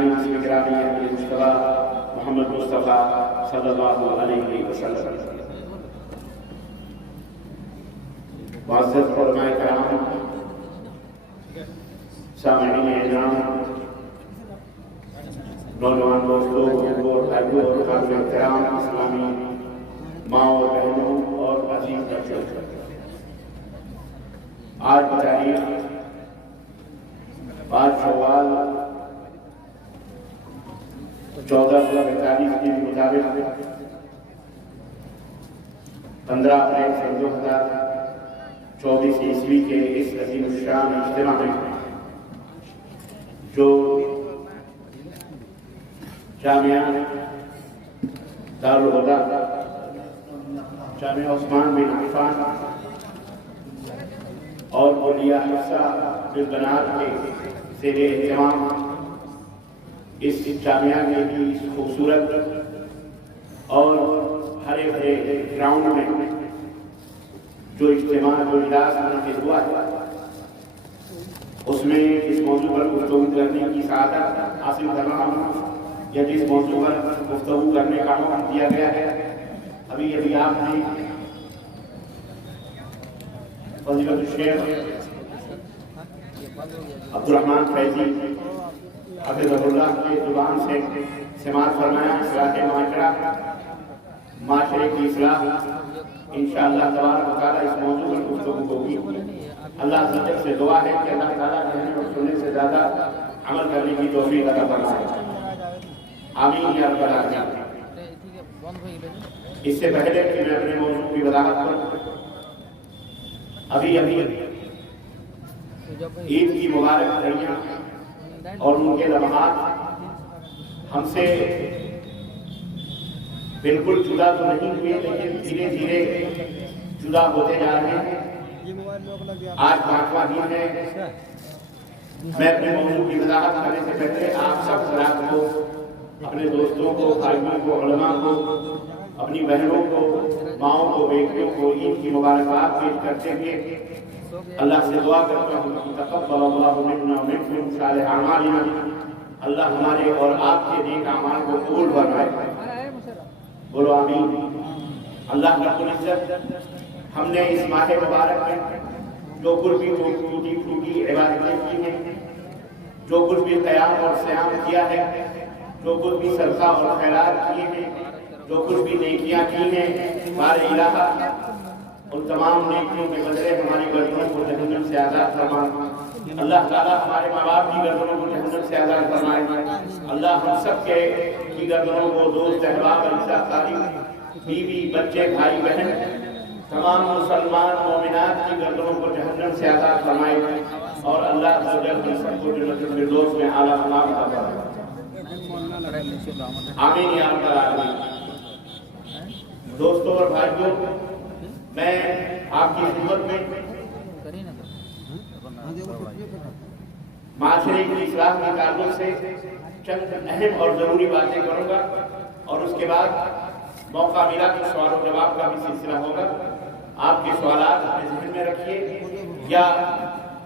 اسلامی جسم گرامی احمد مصطفیٰ محمد مصطفیٰ صلی اللہ علیہ وسلم، معزز علماء کرام، سامعین اعزام، نوجوان دوستوں، بزرگوں اور بھائیوں اور قابل احترام اسلامی ماں اور بہنوں اور عزیز بچوں، آج کی تاریخ 5 شوال 1445 کے مطابق 15 اپریل سے 2024 عیسوی کے اس عظیم الشان اجتماع میں جو جامعہ دارالہدیٰ جامعہ عثمان بن عفان اور کلیہ حفصہ بالبنات کے زیر اہتمام اس جامعہ کے بھی اس خوبصورت اور ہرے بھرے گراؤنڈ میں جو اجتماع جو اجلاس منعقد ہوا ہے، اس میں جس موضوع پر گفتگو کرنے کی سعادت حاصل کر رہا ہوں یا جس موضوع پر گفتگو کرنے کا حکم دیا گیا ہے، ابھی آپ نے فضیلت الشیخ عبدالرحمن فیضی حفظہ اللہ کے زبان سے سماعت فرمایا۔ اصلاح معاشرے کی اصلاح انشاءاللہ تبارک و تعالیٰ اس موضوع پر گفتگو ہوگی۔ اللہ عز و جل سے دعا ہے کہ اللہ تعالیٰ کہنے اور سننے سے زیادہ عمل کرنے کی توفیق عطا فرمائے، آمین یا رب العالمین۔ اس سے پہلے کہ میں اپنے موضوع کی وضاحت کروں، ابھی عید کی مبارک گھڑیاں اور ان کے لمحات ہم سے بالکل جدا تو نہیں ہوئے، لیکن دھیرے دھیرے جدا ہوتے جا رہے ہیں۔ آج 5واں دن ہے۔ میں اپنے موضوع کی وضاحت کرنے سے پہلے آپ سب حضرات کو، اپنے دوستوں کو، بھائیوں کو، علماء کو، اپنی بہنوں کو، ماؤں کو، بیٹیوں کو عید کی مبارکباد پیش کرتے ہوئے اللہ سے دعا کرتا ہوں کہ تقبل اللہ منا ومنکم صالح اعمالنا، اللہ ہمارے اور آپ کے نیک اعمال کو قبول فرمائے، بولو آمین۔ اللہ رب العزت ہم نے اس ماہ مبارک میں جو کچھ بھی ٹوٹی پھوٹی عبادتیں کی ہیں، جو کچھ بھی قیام اور صیام کیا ہے، جو کچھ بھی صدقہ اور خیرات کیے ہیں، جو کچھ بھی نیکیاں کی ہیں، ہمارے الہ ان تمام نیکیوں کے بدلے ہماری گردنوں کو جہنم سے آزاد فرمائے۔ اللہ تعالیٰ ہمارے ماں باپ کی گردنوں کو جہنم سے آزاد فرمائے۔ اللہ ہم سب کی گردنوں کو، دوست احباب، رشتہ داری، بیوی، بچے، بھائی بہن، تمام مسلمان مومنات کی گردنوں کو جہنم سے آزاد فرمائے، اور اللہ عز و جل ہم سب کو جنت الفردوس میں اعلیٰ مقام عطا فرمائے، آمین یا رب العالمین۔ دوستوں اور بھائیوں، میں آپ کی خدمت میں معاشرے کی اصلاح کے تعلق سے چند اہم اور ضروری باتیں کروں گا، اور اس کے بعد موقع ملا تو سوال و جواب کا بھی سلسلہ ہوگا۔ آپ کے سوالات اپنے ذہن میں رکھیے یا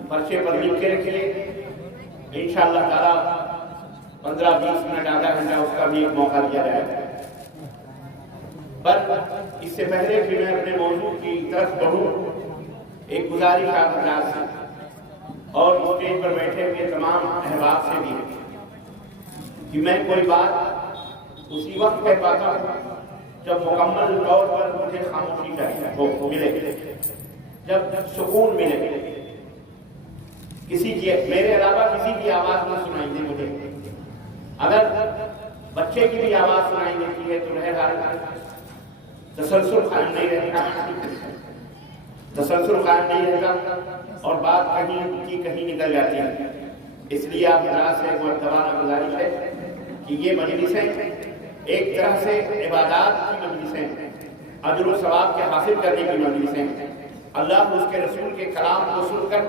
پرچے پر لکھ کے رکھیے، انشاءاللہ تعالیٰ 15-20 منٹ آدھا گھنٹہ اس کا بھی ایک موقع دیا جائے گا۔ پر اس سے پہلے کہ میں اپنے موضوع کی طرف بڑھوں، ایک گزارش آپ حضرات سے اور اسٹیج پر بیٹھے ہوئے تمام احباب سے بھی ہے کہ میں کوئی بات اسی وقت کہہ پاتا ہوں جب مکمل طور پر مجھے خاموشی چاہیے ملے، جب سکون ملے، کسی کی میرے علاوہ کسی کی آواز نہ سنائی دے مجھے۔ اگر بچے کی بھی آواز سنائی دیتی ہے تو بہرحال تسلسل قائم نہیں رہتا اور بات کہیں کی کہیں نکل جاتی ہے۔ اس لیے آپ حضرات سے ایک مرتبہ گزارش ہے کہ یہ مجلسیں ایک طرح سے عبادات کی مجلسیں، اجر و ثواب کے حاصل کرنے کی مجلسیں، اللہ اس کے رسول کے کلام کو سن کر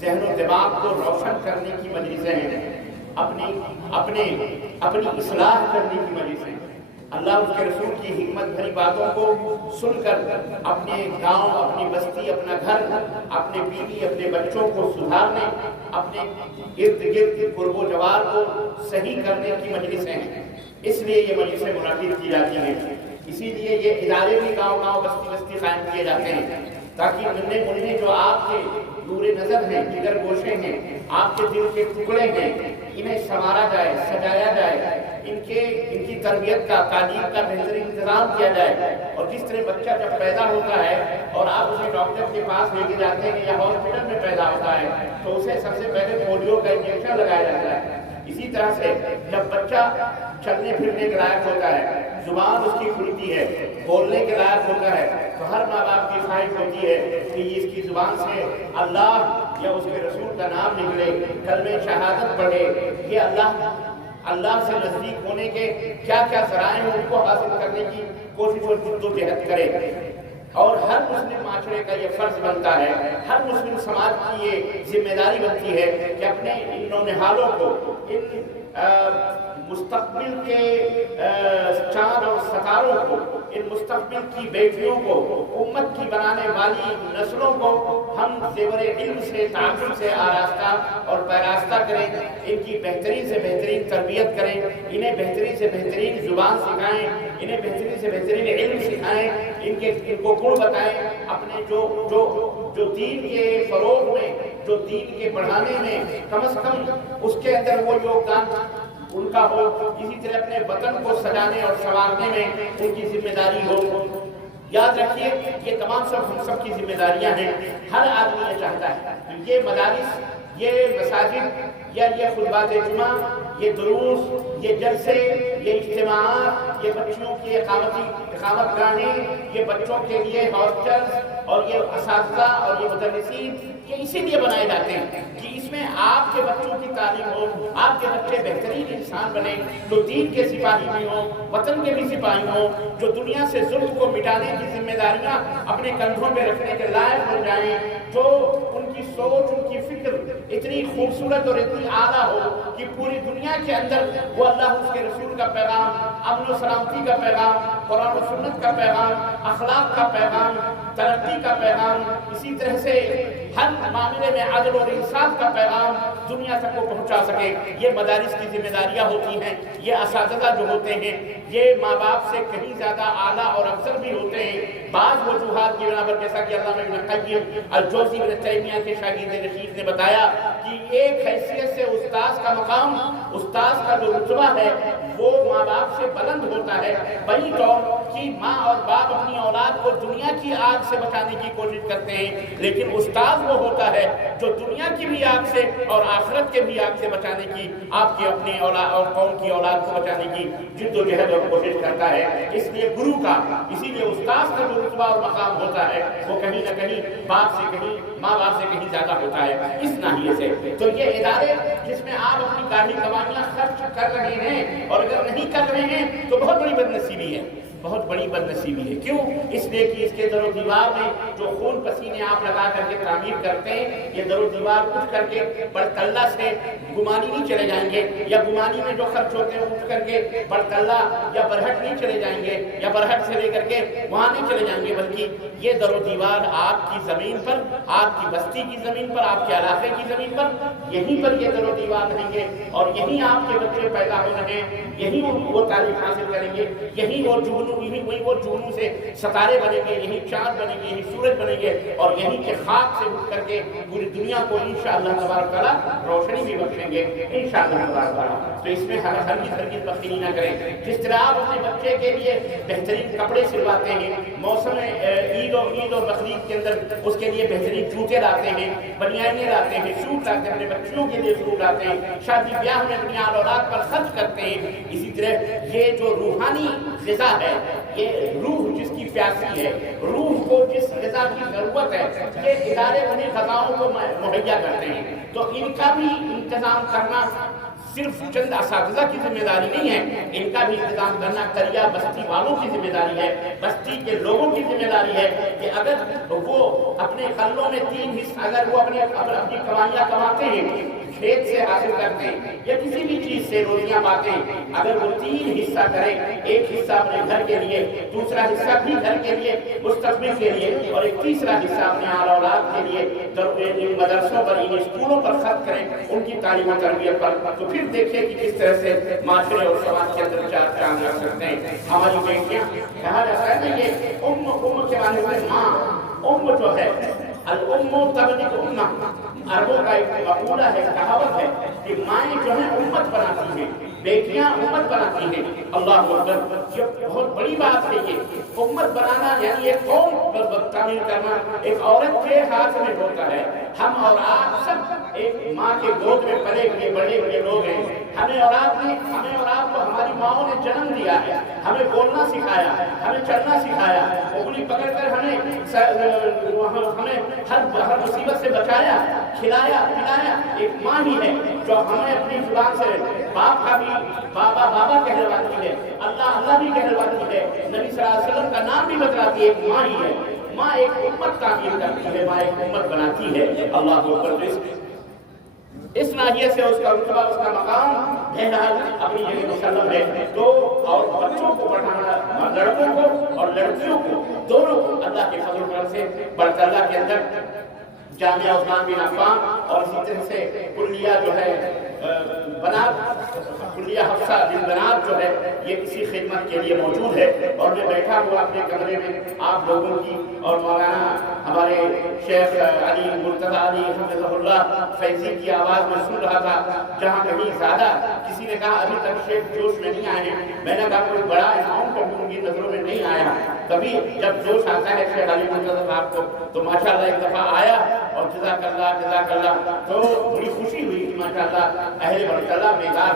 ذہن و دماغ کو روشن کرنے کی مجلسیں ہیں، اپنی اصلاح کرنے کی مجلسیں، اللہ اس کے رسول کی حکمت بھری باتوں کو سن کر اپنے گاؤں، اپنی بستی، اپنا گھر، اپنے بیوی، اپنے بچوں کو سدھارنے، اپنے ارد گرد قرب و جوار کو صحیح کرنے کی مجلسیں ہیں۔ اس لیے یہ مجلسیں منعقد کی جاتی ہیں، اسی لیے یہ ادارے بھی گاؤں گاؤں بستی بستی قائم کیے جاتے ہیں، تاکہ ننھے منھے جو آپ کے نور نظر ہیں، جگر گوشے ہیں، آپ کے دل کے ٹکڑے ہیں، انہیں سنوارا جائے، سجایا جائے، ان کی تربیت کا، تعلیم کا بہترین انتظام کیا جائے۔ اور جس طرح بچہ جب پیدا ہوتا ہے اور آپ اسے ڈاکٹر کے پاس لے کے جاتے ہیں یا ہاسپٹل میں پیدا ہوتا ہے تو اسے سب سے پہلے پولیو کا انجیکشن لگایا جاتا ہے۔ اسی طرح سے جب بچہ چلنے پھرنے کے لائق ہوتا ہے، زبان اس کی کھلتی ہے، بولنے کے لائق ہوتا ہے، تو ہر ماں باپ کی خواہش ہوتی ہے کہ اس کی زبان سے اللہ یا اس کے رسول کا نام نکلے، کلمہ شہادت پڑھے، یہ اللہ سے نزدیک ہونے کے کیا کیا ذرائع ہیں ان کو حاصل کرنے کی کوشش اور جدوجہد کرے۔ اور ہر مسلم معاشرے کا یہ فرض بنتا ہے، ہر مسلم سماج کی یہ ذمہ داری بنتی ہے کہ اپنے ان نونہالوں کو، ان مستقبل کے چاند اور ستاروں کو، ان مستقبل کی بیٹیوں کو، امت کی بنانے والی نسلوں کو ہم زیور علم سے، تعلم سے آراستہ اور پیراستہ کریں، ان کی بہترین سے بہترین تربیت کریں، انہیں بہترین سے بہترین زبان سکھائیں، انہیں بہترین سے بہترین علم سکھائیں، ان کو گڑ بتائیں، اپنے جو دین کے فروغ میں، جو دین کے بڑھانے میں کم از کم اس کے اندر وہ یوگدان ان کا ہو۔ اسی طرح اپنے وطن کو سجانے اور سنوارنے میں ان کی ذمہ داری ہو۔ یاد رکھیے یہ تمام ہم سب کی ذمہ داریاں ہیں۔ ہر آدمی یہ چاہتا ہے کہ یہ مدارس، یہ مساجد، یا یہ خطبات جمعہ، یہ دروس، یہ جلسے، یہ اجتماعات، یہ بچوں کی اقامت گاہیں، یہ بچوں کے لیے ہاسٹلز اور یہ اساتذہ اور یہ مدرسین، یہ اسی لیے بنائے جاتے ہیں کہ اس میں آپ کے بچوں کی تعلیم ہو، آپ کے بچے بہترین انسان بنے، جو دین کے سپاہی بھی ہوں، وطن کے بھی سپاہی ہوں، جو دنیا سے ظلم کو مٹانے کی ذمہ داریاں اپنے کندھوں پہ رکھنے کے لائق بن جائیں، جو ان کی سوچ، ان کی فکر اتنی خوبصورت اور اتنی اعلیٰ ہو کہ پوری دنیا کے اندر وہ اللہ اس کے رسول کا پیغام، امن و سلامتی کا پیغام، قرآن و سنت کا پیغام، اخلاق کا پیغام، ترقی کا پیغام، اسی طرح سے ہر معاملے میں عدل اور انصاف کا پیغام دنیا تک کو پہنچا سکے۔ یہ مدارس کی ذمہ داریاں ہوتی ہیں، یہ اساتذہ جو ہوتے ہیں یہ ماں باپ سے کہیں زیادہ اعلیٰ اور افضل بھی ہوتے ہیں۔ بعض وجوہات کی بنا پر، جیسا کہ علامہ ابن قیم الجوزی ابن تیمیہ کے شاگرد رشید نے بتایا کہ ایک حیثیت سے استاذ کا مقام، استاذ کا جو رتبہ ہے وہ ماں باپ سے بلند ہوتا ہے، وہی طور کہ ماں اور باپ اپنی اولاد کو دنیا کی آگ سے بچانے کی کوشش کرتے ہیں، لیکن استاذ وہ ہوتا ہے جو دنیا کی بھی آگ سے اور آخرت کے بھی آگ سے بچانے کی، آپ کی اپنی اولاد اور قوم کی اولاد کو بچانے کی جد و جہد اور کوشش کرتا ہے۔ اس لیے گرو کا، اسی لیے استاذ کا جو رتبہ اور مقام ہوتا ہے وہ کہیں نہ کہیں باپ سے، کہیں ماں باپ سے کہیں زیادہ ہوتا ہے۔ اس ناحیے سے تو یہ ادارے جس میں آپ اپنی گاڑی کمائیاں خرچ کر رہے ہیں اور اگر نہیں کر رہے ہیں تو بہت بڑی بدنصیبی ہے، بہت بڑی بدنصیبی ہے۔ کیوں؟ اس لیے کہ اس کے در و دیوار میں جو خون پسینے آپ لگا کر کے تعمیر کرتے ہیں، یہ در و دیوار اٹھ کر کے بڑکلہ سے گمانی نہیں چلے جائیں گے، یا گمانی میں جو خرچ ہوتے ہیں اٹھ کر کے بڑکلہ یا برہٹ نہیں چلے جائیں گے، یا برہٹ سے لے کر کے وہاں نہیں چلے جائیں گے، بلکہ یہ در و دیوار آپ کی زمین پر، آپ کی بستی کی زمین پر، آپ کے علاقے کی زمین پر، یہیں پر یہ در و دیوار رہیں گے، اور یہیں آپ کے بچے پیدا ہو رہے ہیں، یہیں وہ تعلیم حاصل کریں گے، یہیں وہ جگنوں سے ستارے بنیں گے، یہیں چاند بنیں گے، یہیں سورج بنیں گے، اور یہیں کے خاک سے اٹھ کر کے پوری دنیا کو انشاءاللہ تبارک تعالیٰ روشنی بھی بخشیں گے انشاءاللہ تبارک تعالیٰ۔ تو اس میں ہرگز بخیلی نہ کریں۔ جس طرح آپ اپنے بچے کے لیے بہترین کپڑے سلواتے ہیں، موسم عید اور بقرعید کے اندر اس کے لیے بہترین جوتے لاتے ہیں، بنیانیں لاتے ہیں، سوٹ لاتے ہیں، اپنے بچوں کے لیے سوٹ لاتے ہیں، شادی بیاہ میں اپنی آل اولاد پر خرچ کرتے ہیں، اسی طرح یہ جو روحانی غذا ہے، یہ روح جس کی پیاسی ہے، روح کو جس غذا کی ضرورت ہے، یہ ادارے انہیں غذاؤں کو مہیا کرتے ہیں۔ تو ان کا بھی انتظام کرنا صرف چند اساتذہ کی ذمہ داری نہیں ہے، ان کا بھی انتظام کرنا کریا بستی والوں کی ذمہ داری ہے، بستی کے لوگوں کی ذمہ داری ہے کہ اگر وہ اپنے غلوں میں 3 حصہ، اگر وہ اپنی کمائیاں کماتے ہیں کھیت سے حاصل کرتے ہیں یا کسی بھی چیز سے روزیاں پاتے ہیں، اگر وہ 3 حصہ کریں، ایک حصہ اپنے گھر کے لیے، دوسرا حصہ بھی گھر کے لیے مستقبل کے لیے، اور ایک تیسرا حصہ اپنے آل اولاد کے لیے مدرسوں پر، ان اسکولوں پر خرچ کریں، ان کی تعلیم و تربیت پر، تو پھر دیکھیں کہ کس طرح سے معاشرے اور سماج کے اندر چار چاند لگ سکتے ہیں۔ ہماری بیٹیاں، کہا جاتا ہے نا یہ ام کے معنی میں ماں، جو ہے الام تبلغ امہ، عربوں کا ایک مقولہ ہے، کہاوت ہے کہ مائیں جو ہیں امت بناتی ہیں، بیٹیاں امت بناتی ہیں۔ اللہ اکبر، یہ بہت بڑی بات ہے، یہ امت بنانا یعنی ایک قوم تعمیر کرنا ایک عورت کے ہاتھ میں ہوتا ہے۔ ہم اور آپ سب ایک ماں کے گود میں پلے ہوئے بڑے ہوئے لوگ ہیں، ہمیں اور آپ کو ہماری ماؤں نے جنم دیا ہے، ہمیں بولنا سکھایا، ہمیں چلنا سکھایا، انگلی پکڑ کر ہمیں ہر مصیبت سے بچایا، کھلایا پلایا، ایک ماں ہی ہے جو ہمیں اپنی زبان سے باپ کا بھی بابا کہلواتی ہے، اللہ بھی کہلواتی ہے، نبی صلی اللہ علیہ وسلم کا نام بھی بتلاتی ہے، ایک ماں ہی ہے۔ ماں ایک امت تعمیر کرتی ہے، ماں ایک امت بناتی ہے۔ اللہ اکبر، اس ناحیے سے اس کا رتبہ، اس کا مقام بہرحال اپنی جگہ مسلم ہے۔ تو اور بچوں کو پڑھانا، لڑکوں کو اور لڑکیوں کو، دونوں کو اللہ کے فضل و کرم سے برکت اللہ کے اندر جامعہ عثمان بن عفان اور اسی طرح سے کلیہ جو ہے کلیہ حفصہ بن بنات جو ہے، یہ اسی خدمت کے لیے موجود ہے۔ اور میں بیٹھا ہوا اپنے کمرے میں آپ لوگوں کی اور مولانا ہمارے شیخ علی مرتضیٰ علی حفظہ اللہ فیضی کی آواز میں سن رہا تھا، جہاں کہیں زیادہ کسی نے کہا ابھی تک شیخ جوش میں نہیں آئے ہیں، میں نے کہا کوئی بڑا انعام کر دوں گی، نظروں میں نہیں آیا، کبھی جب جوش آتا ہے شیخ علی مرتضیٰ صاحب کو تو ماشاءاللہ ایک دفعہ آیا اور جزاک اللہ، تو بڑی خوشی ہوئی کہ ماشاءاللہ اہل برکت اللہ بیدار۔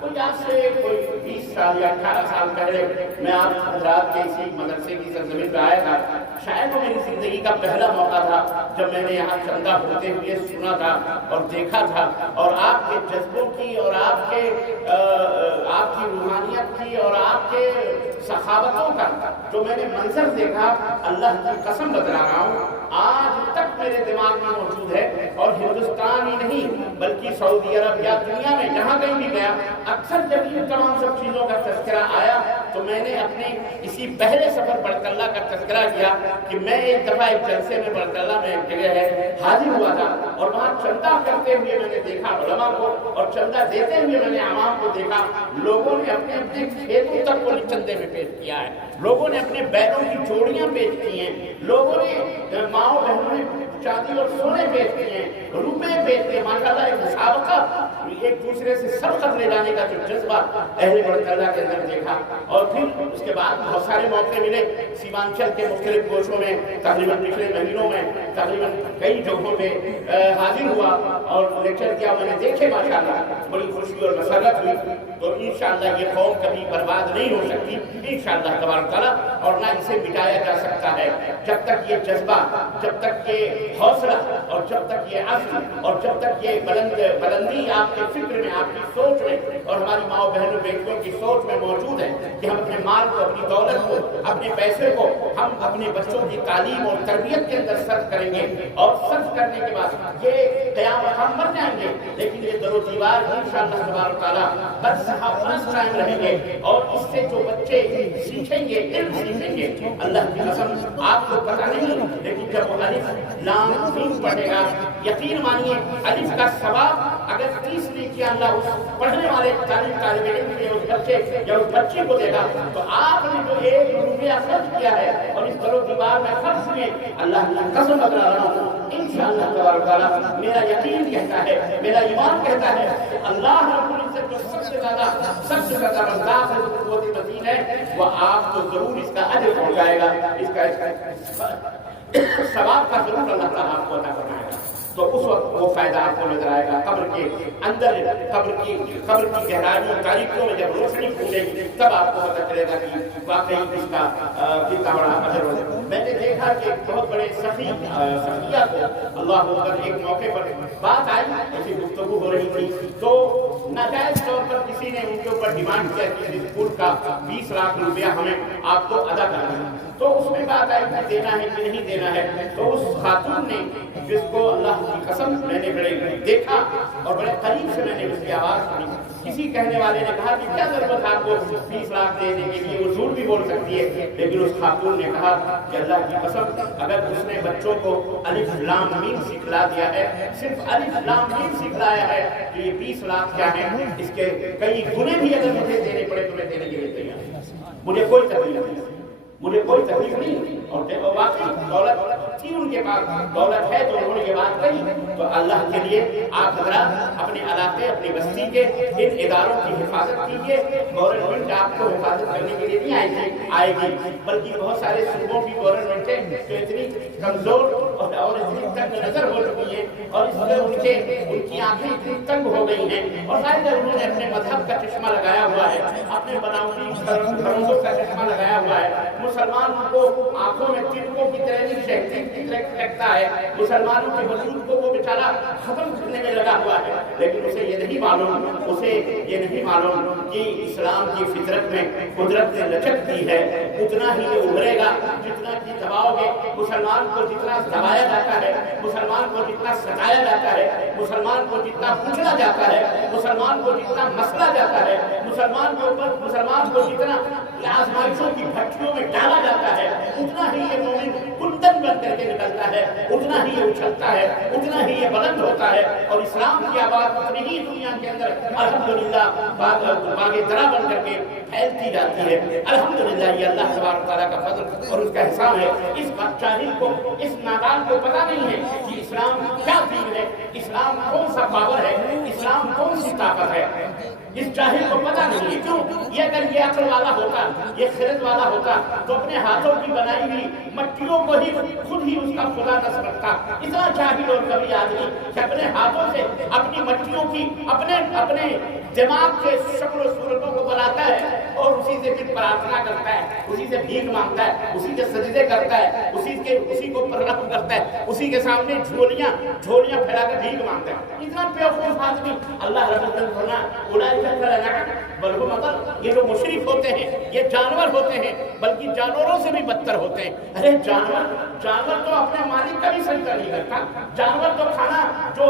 کوئی آج سے کوئی 20 سال یا 18 سال پہلے میں آپ حضرات کے اسی مدرسے کی سرزمین پہ آیا تھا، شاید وہ میری زندگی کا پہلا موقع تھا جب میں نے یہاں چندہ ہوتے ہوئے سنا تھا اور دیکھا تھا، اور آپ کے جذبوں کی اور آپ کی روحانیت کی اور آپ کے سخاوتوں کا جو میں نے منظر دیکھا، اللہ کی قسم بتا رہا ہوں، آج تک میرے دماغ میں موجود ہے۔ اور ہندوستان ہی نہیں بلکہ سعودی عرب یا دنیا میں جہاں کہیں بھی گیا، اکثر جب یہ تمام سب چیزوں کا تذکرہ آیا تو میں نے اپنے اسی پہلے سفر برکت اللہ کا تذکرہ کیا کہ میں ایک دفعہ ایک جلسے میں برکت اللہ میں ایک جگہ ہے حاضر ہوا تھا، اور وہاں چندہ کرتے ہوئے میں نے دیکھا علماء کو، اور چندہ دیتے ہوئے میں نے عوام کو دیکھا، لوگوں نے اپنے اپنے کھیتوں تک کو چندے میں پیش کیا ہے، لوگوں نے اپنے بیلوں کی جوڑیاں پیش کی ہیں، لوگوں نے ماؤں بہنوں نے چاندی اور سونے پیش کیے ہیں، روپے پیش کیے، ماشاءاللہ ایک مسابقہ، ایک دوسرے سے سبقت لے جانے کا جو جذبہ اہل برکت اللہ کے اندر دیکھا۔ اور پھر اس کے بعد بہت سارے موقع ملے، سیمانچل کے مختلف گوشوں میں تقریباً پچھلے مہینوں میں تقریباً کئی جگہوں پہ حاضر ہوا اور لیکچر کیا، میں نے دیکھے ماشاءاللہ بڑی خوشی اور مسرت ہوئی۔ تو انشاءاللہ یہ قوم کبھی برباد نہیں ہو سکتی انشاءاللہ تبارک تعالیٰ، اور نہ اسے مٹایا جا سکتا ہے جب تک یہ جذبہ، جب تک یہ حوصلہ، اور جب تک یہ عزم، اور جب تک یہ بلندی آپ کے فکر میں، آپ کی سوچ میں، اور ہماری ماں بہنوں بیٹیوں کی سوچ میں موجود ہے کہ ہم اپنے مال کو، اپنی دولت کو، اپنے پیسے کو ہم اپنے بچوں کی تعلیم اور تربیت کے اندر صرف کریں گے، اور صرف کرنے کے بعد یہ قیامت ہم مر جائیں گے لیکن یہ در و دیوار انشاءاللہ تبارک تعالیٰ برصحابت قائم رہیں گے، اور اس سے جو بچے سیکھیں گے، علم سیکھیں گے، اللہ کی قسم آپ کو پتہ نہیں، لیکن جب وہ الف لام میم پڑھے گا، یقین مانیے الف کا ثواب اگر 30 نیکیاں اللہ اس پڑھنے والے طالب علم کے اس بچے یا اس بچے کو دے گا، تو آپ نے جو 1 روپیہ خرچ کیا ہے اور اس در و دیوار میں خرچ ہوئے، اللہ کی قسم بتا رہا ہوں انشاءاللہ تبارک تعالیٰ، میرا یقین کہتا ہے، میرا ایمان کہتا ہے کہ اللہ رب العزت جو سب سے زیادہ رزاق ہے، جو قوت متین ہے، وہ آپ کو ضرور اس کا اجر پہنچائے گا، اس کا ثواب کا ضرور اللہ تعالیٰ آپ کو عطا فرمائے گا۔ تو اس وقت وہ فائدہ آپ کو نظر آئے گا، قبر کے اندر، قبر کی گہرائیوں تاریخوں میں جب روشنی کھلے گی تب آپ کو پتہ چلے گا کہ واقعی اس کا کتنا بڑا اجر ہے۔ میں نے دیکھا کہ بہت بڑے سخیہ کو اللہ اکبر ایک موقع پر بات آئی، ایسی گفتگو ہو رہی تھی، تو ناجائز طور پر کسی نے ان کے اوپر ڈیمانڈ کیا کہ اسکول کا 20 لاکھ روپیہ ہمیں آپ کو ادا کرنا ہے۔ تو اس میں بات آئی کہ دینا ہے کہ نہیں دینا ہے. تو اس خاتون نے جس کو اللہ کی قسم میں نے بڑے دیکھا اور بڑے قریب سے میں نے اس کی آواز سنی. کسی کہنے والے نے کہا کہ کیا ضرورت ہے آپ کو 20 لاکھ دینے کے لیے, وہ جھوٹ بھی بول سکتی ہے. لیکن اس خاتون نے کہا کہ اللہ کی قسم اگر اس نے بچوں کو الف لام میم سکھلا دیا ہے, صرف الف لام میم سکھلایا ہے, تو یہ 20 لاکھ کیا ہے, اس کے کئی گنے بھی اگر مجھے دینے پڑے تو میں دینے کے لیے تیار ہوں. مجھے کوئی تکلیف نہیں, مجھے کوئی تکلیف نہیں. اور واقعی دولت تھی ان کے پاس, دولت ہے تو انہوں نے یہ بات کہی. تو اللہ کے لیے آپ حضرات اپنے علاقے, اپنی بستی کے ان اداروں کی حفاظت کیجیے. گورنمنٹ آپ کو حفاظت کرنے کے لیے نہیں آئے گی, بلکہ بہت سارے صوبوں کی گورنمنٹیں جو اتنی کمزور اور اتنی تنگ نظر ہو چکی ہیں, اور اس میں ان کی آنکھیں اتنی تنگ ہو گئی ہیں, اور ظاہر ہے انہوں نے اپنے مذہب کا چشمہ لگایا ہوا ہے, اپنے بناوٹی گھروں کا چشمہ لگایا ہوا ہے. مسلمانوں کو آنکھوں میں تنکوں کی طرح لگتا ہے, مسلمانوں کے وجود کو وہ بیچارہ ختم کرنے میں لگا ہوا ہے. لیکن اسے یہ نہیں معلوم کہ اسلام کی فطرت میں قدرت نے لچک دی ہے, اتنا ہی یہ ابھرے گا جتنا کہ دباؤ گے. مسلمان کو جتنا دبایا جاتا ہے, مسلمان کو جتنا ستایا جاتا ہے, مسلمان کو جتنا کچلا جاتا ہے, مسلمان کو جتنا مسلا جاتا ہے, مسلمان کو جتنا آزمائشوں کی بھٹیوں میں ڈالا جاتا ہے, اتنا ہی یہ مومن کندن بن کر کے نکلتا ہے, اتنا ہی یہ اچھلتا ہے, اتنا ہی یہ بلند ہوتا ہے, اور اسلام کی آواز اتنی ہی دنیا کے اندر الحمدللہ باغ درا بن کر کے پھیلتی جاتی ہے. الحمدللہ یہ اللہ تبارک تعالیٰ کا فضل اور اس کا احسان ہے. اس جاہل کو, اس نادان کو پتہ نہیں ہے کہ اسلام کیا دین ہے, اسلام کون سا پاور ہے, اسلام کون سی طاقت ہے. اس جاہل کو پتہ نہیں ہے. کیوں؟ یہ اگر یہ عقل والا ہوتا, یہ خرد والا ہوتا, تو اپنے ہاتھوں کی بنائی ہوئی مٹیوں کو ہی خود ہی اس کا خدا نہ سمجھتا. اتنا جاہل اور کبھی آدمی کہ اپنے ہاتھوں سے اپنی مٹیوں کی اپنے دماغ کے شکل و صورتوں کو بناتا ہے, اور اسی سے پھر پرارتھنا کرتا ہے, اسی سے بھیک مانگتا ہے, اسی کے سجدے کرتا ہے, اسی کو پرنام کرتا ہے, اسی کے سامنے جھولیاں پھیلا کر بھیک مانگتا ہے. اتنا بیوقوف آدمی. اللہ رب العزت یہ جو مشرک ہوتے ہیں یہ جانور ہوتے ہیں, بلکہ جانوروں سے بھی بدتر ہوتے ہیں. ارے جانور تو اپنے مالک کا بھی سجدہ نہیں کرتا. جانور تو کھانا, جو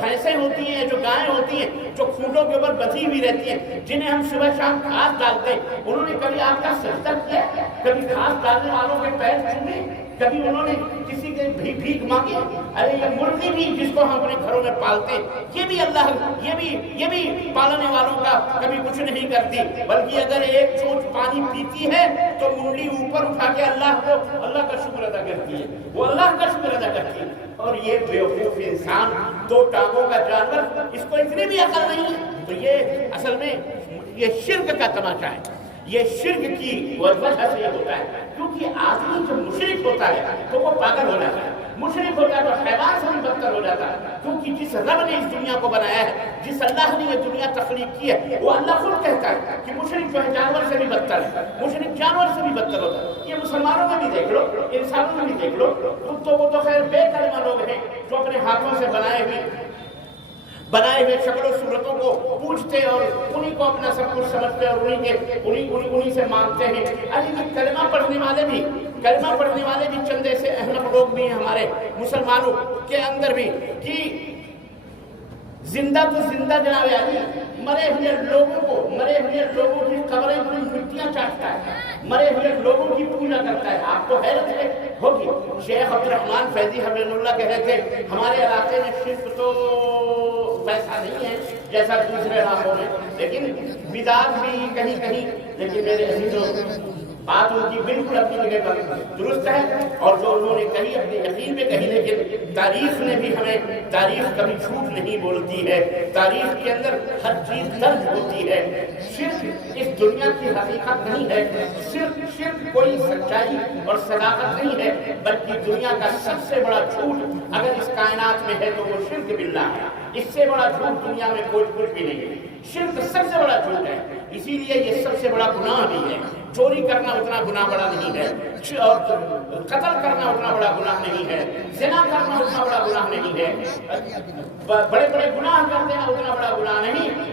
بھینسیں ہوتی ہیں, جو گائیں ہوتی ہیں, جو کھونٹوں کے اوپر بندھی ہوئی رہتی ہیں, جنہیں ہم صبح شام گھاس ڈالتے ہیں, انہوں نے کبھی آپ کا سجدہ کیا؟ کبھی گھاس ڈالنے والوں کے پیر چھوئے؟ کبھی انہوں نے کسی کے بھیک مانگی؟ ارے یہ مرغی بھی جس کو ہم اپنے گھروں میں پالتے, یہ بھی اللہ, یہ بھی پالنے والوں کا کبھی کچھ نہیں کرتی, بلکہ اگر ایک چونچ پانی پیتی ہے تو منڈی اوپر اٹھا کے اللہ کا شکر ادا کرتی ہے, وہ اللہ کا شکر ادا کرتی ہے. اور یہ بیوقوف انسان, 2 ٹانگوں کا جانور, اس کو اتنی بھی عقل نہیں ہے. تو یہ اصل میں یہ شرک کا تماشا ہے. یہ شرک کی وجہ سے یہ ہوتا ہے, کیونکہ آدمی جب مشرک ہوتا ہے تو وہ پاگل ہو جاتا ہے. مشرک ہوتا ہے تو حیوان سے بھی بدتر ہو جاتا ہے, کیونکہ جس رب نے اس دنیا کو بنایا ہے, جس اللہ نے یہ دنیا تخلیق کی ہے, وہ اللہ خود کہتا ہے کہ مشرک جو ہے جانور سے بھی بدتر ہے, مشرک جانور سے بھی بدتر ہوتا ہے. یہ مسلمانوں میں بھی دیکھ لو, انسانوں میں بھی دیکھ لو, تو وہ تو خیر بے کلمہ لوگ ہیں جو اپنے ہاتھوں سے بنائے ہوئے شکل و صورتوں کو پوچھتے اور انہیں کو اپنا سب کچھ سمجھتے اور انہیں سے مانگتے ہیں. ارے کلمہ پڑھنے والے بھی چند ایسے احمق لوگ بھی ہیں ہمارے مسلمانوں کے اندر بھی, کہ زندہ تو زندہ جناب علی, مرے ہوئے لوگوں کی قبریں پوری مٹیاں چاٹتا ہے, مرے ہوئے لوگوں کی پوجا کرتا ہے. آپ کو حیرت ہوگی, شیخ عبد الرحمن فیضی حفظہ اللہ کہہ رہے تھے ہمارے علاقے میں شرک تو ویسا نہیں ہے جیسا دوسرے علاقوں میں, لیکن بدعت بھی کہیں. لیکن میرے عزیزوں, بات ان کی بالکل اپنی جگہ پر درست ہے, اور جو انہوں نے کہی اپنے یقین میں کہی. لیکن تاریخ نے بھی ہمیں, تاریخ کبھی جھوٹ نہیں بولتی ہے, تاریخ کے اندر ہر چیز درج ہوتی ہے. شرک اس دنیا کی حقیقت نہیں ہے, شرک کوئی سچائی اور صداقت نہیں ہے, بلکہ دنیا کا سب سے بڑا جھوٹ اگر اس کائنات میں ہے تو وہ شرک باللہ ہے. اس سے بڑا جھوٹ دنیا میں کوئی کچھ بھی نہیں ہے. شرک سب سے بڑا جھوٹ ہے, اسی لیے یہ سب سے بڑا گناہ بھی ہے. چوری کرنا اتنا گناہ بڑا نہیں ہے, اور قتل کرنا اتنا بڑا گناہ نہیں ہے, زنا کرنا اتنا بڑا گناہ نہیں ہے, بڑے گناہ کر دینا اتنا بڑا گناہ نہیں.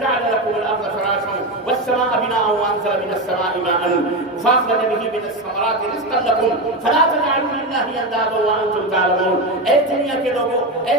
جعل لكم الأرض فراشا والسماء بناء وأنزل من السماء ماء فأخرج به من الثمرات رزقا لكم فلا تجعلوا لله أندادا وأنتم تعلمون۔ اے دنیا کے لوگوں، اے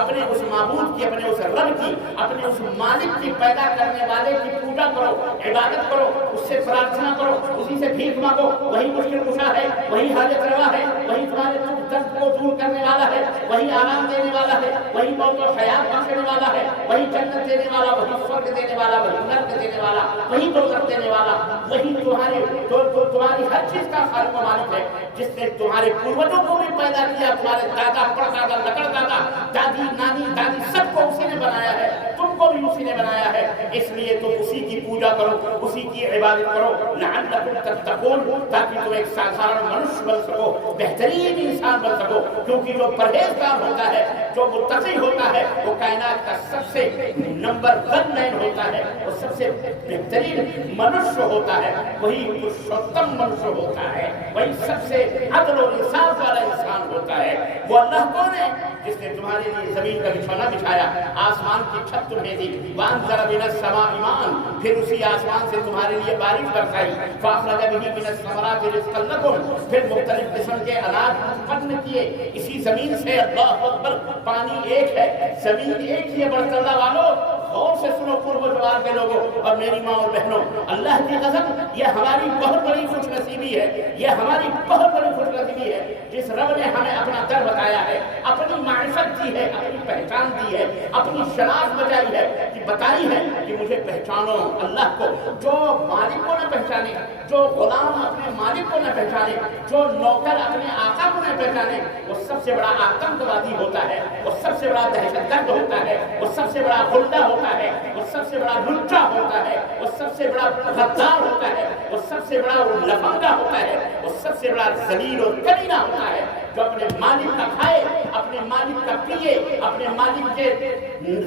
اپنے اس معبود کی، اپنے اس رب کی، اپنے اس مالک کی، پیدا کرنے والے کی پوجا کرو، عبادت کرو، اس سے پرارتھنا کرو، اسی سے بھیک مانگو۔ وہی مشکل کشا ہے، وہی حاجت روا ہے، وہی تمہارے درد کو دور کرنے والا ہے، وہی آرام دینے والا ہے، وہی موت و حیات بخشنے والا ہے، وہی جنت دینے والا، وہی فرق دینے والا، وہی نرک دینے والا، وہی دوزخ دینے والا، وہی تمہاری ہر چیز کا خالق و مالک ہے، جس نے تمہارے پروجوں کو بھی پیدا کیا، تمہارے دادا پردادا لکڑ دادا دادی نانی دادی سب کو اسی نے بنایا ہے، تم کو بھی اسی نے بنایا ہے۔ اس لیے تم اسی کی پوجا کرو، اسی کی عبادت کرو، لعلکم تتقون، تاکہ تم ایک سادھارن منش بن سکو، بہترین انسان بن سکو، کیونکہ جو پرہیزگار ہوتا ہے، جو متقی ہوتا ہے، وہ کائنات کا سب سے نمبر 1 مین ہوتا ہے، وہ سب سے بہترین منش ہوتا ہے، وہی پرشوتم منش ہوتا ہے، وہی سب سے عدل و انصاف والا انسان ہوتا ہے۔ وہ اللہ کون ہے؟ جس نے تمہارے لیے زمین کا بچھونا بچھایا، آسمان کی چھت تمہیں دی، وانزل من السماء ماء، پھر اسی آسمان سے تمہارے لیے بارش برسائی، فاخرج به من الثمرات رزقا لكم، پھر مختلف قسم کے اناج اتپن کیے اسی زمین سے۔ اللہ اکبر، پانی ایک ہے، زمین ایک ہی ہے، برکت اللہ والوں غور سے سنو قرب جوار کے لوگوں اور میری ماں اور بہنوں، اللہ کی قسم یہ ہماری بہت بڑی خوش نصیبی ہے، یہ ہماری بہت بڑی خوش نصیبی ہے جس رب نے ہمیں اپنا در بتایا ہے، اپنی معرفت دی ہے، اپنی پہچان دی ہے، اپنی شناخت بچائی ہے کہ بتائی ہے کہ مجھے پہچانو اللہ کو. جو مالک کو نہ پہچانے، جو غلام اپنے مالک کو نہ پہچانے، جو نوکر اپنے آقا کو نہ پہچانے، وہ سب سے بڑا آتنکوادی ہوتا ہے، وہ سب سے بڑا دہشت گرد ہوتا ہے، وہ سب سے بڑا غنڈہ ہوتا ہے، وہ سب سے بڑا لچا ہوتا ہے، وہ سب سے بڑا غدار ہوتا ہے، وہ سب سے بڑا لفنگا ہوتا ہے، وہ سب سے بڑا ذلیل اور کمینہ ہوتا ہے جو اپنے مالک کا کھائے، اپنے مالک کا پیے، اپنے مالک کے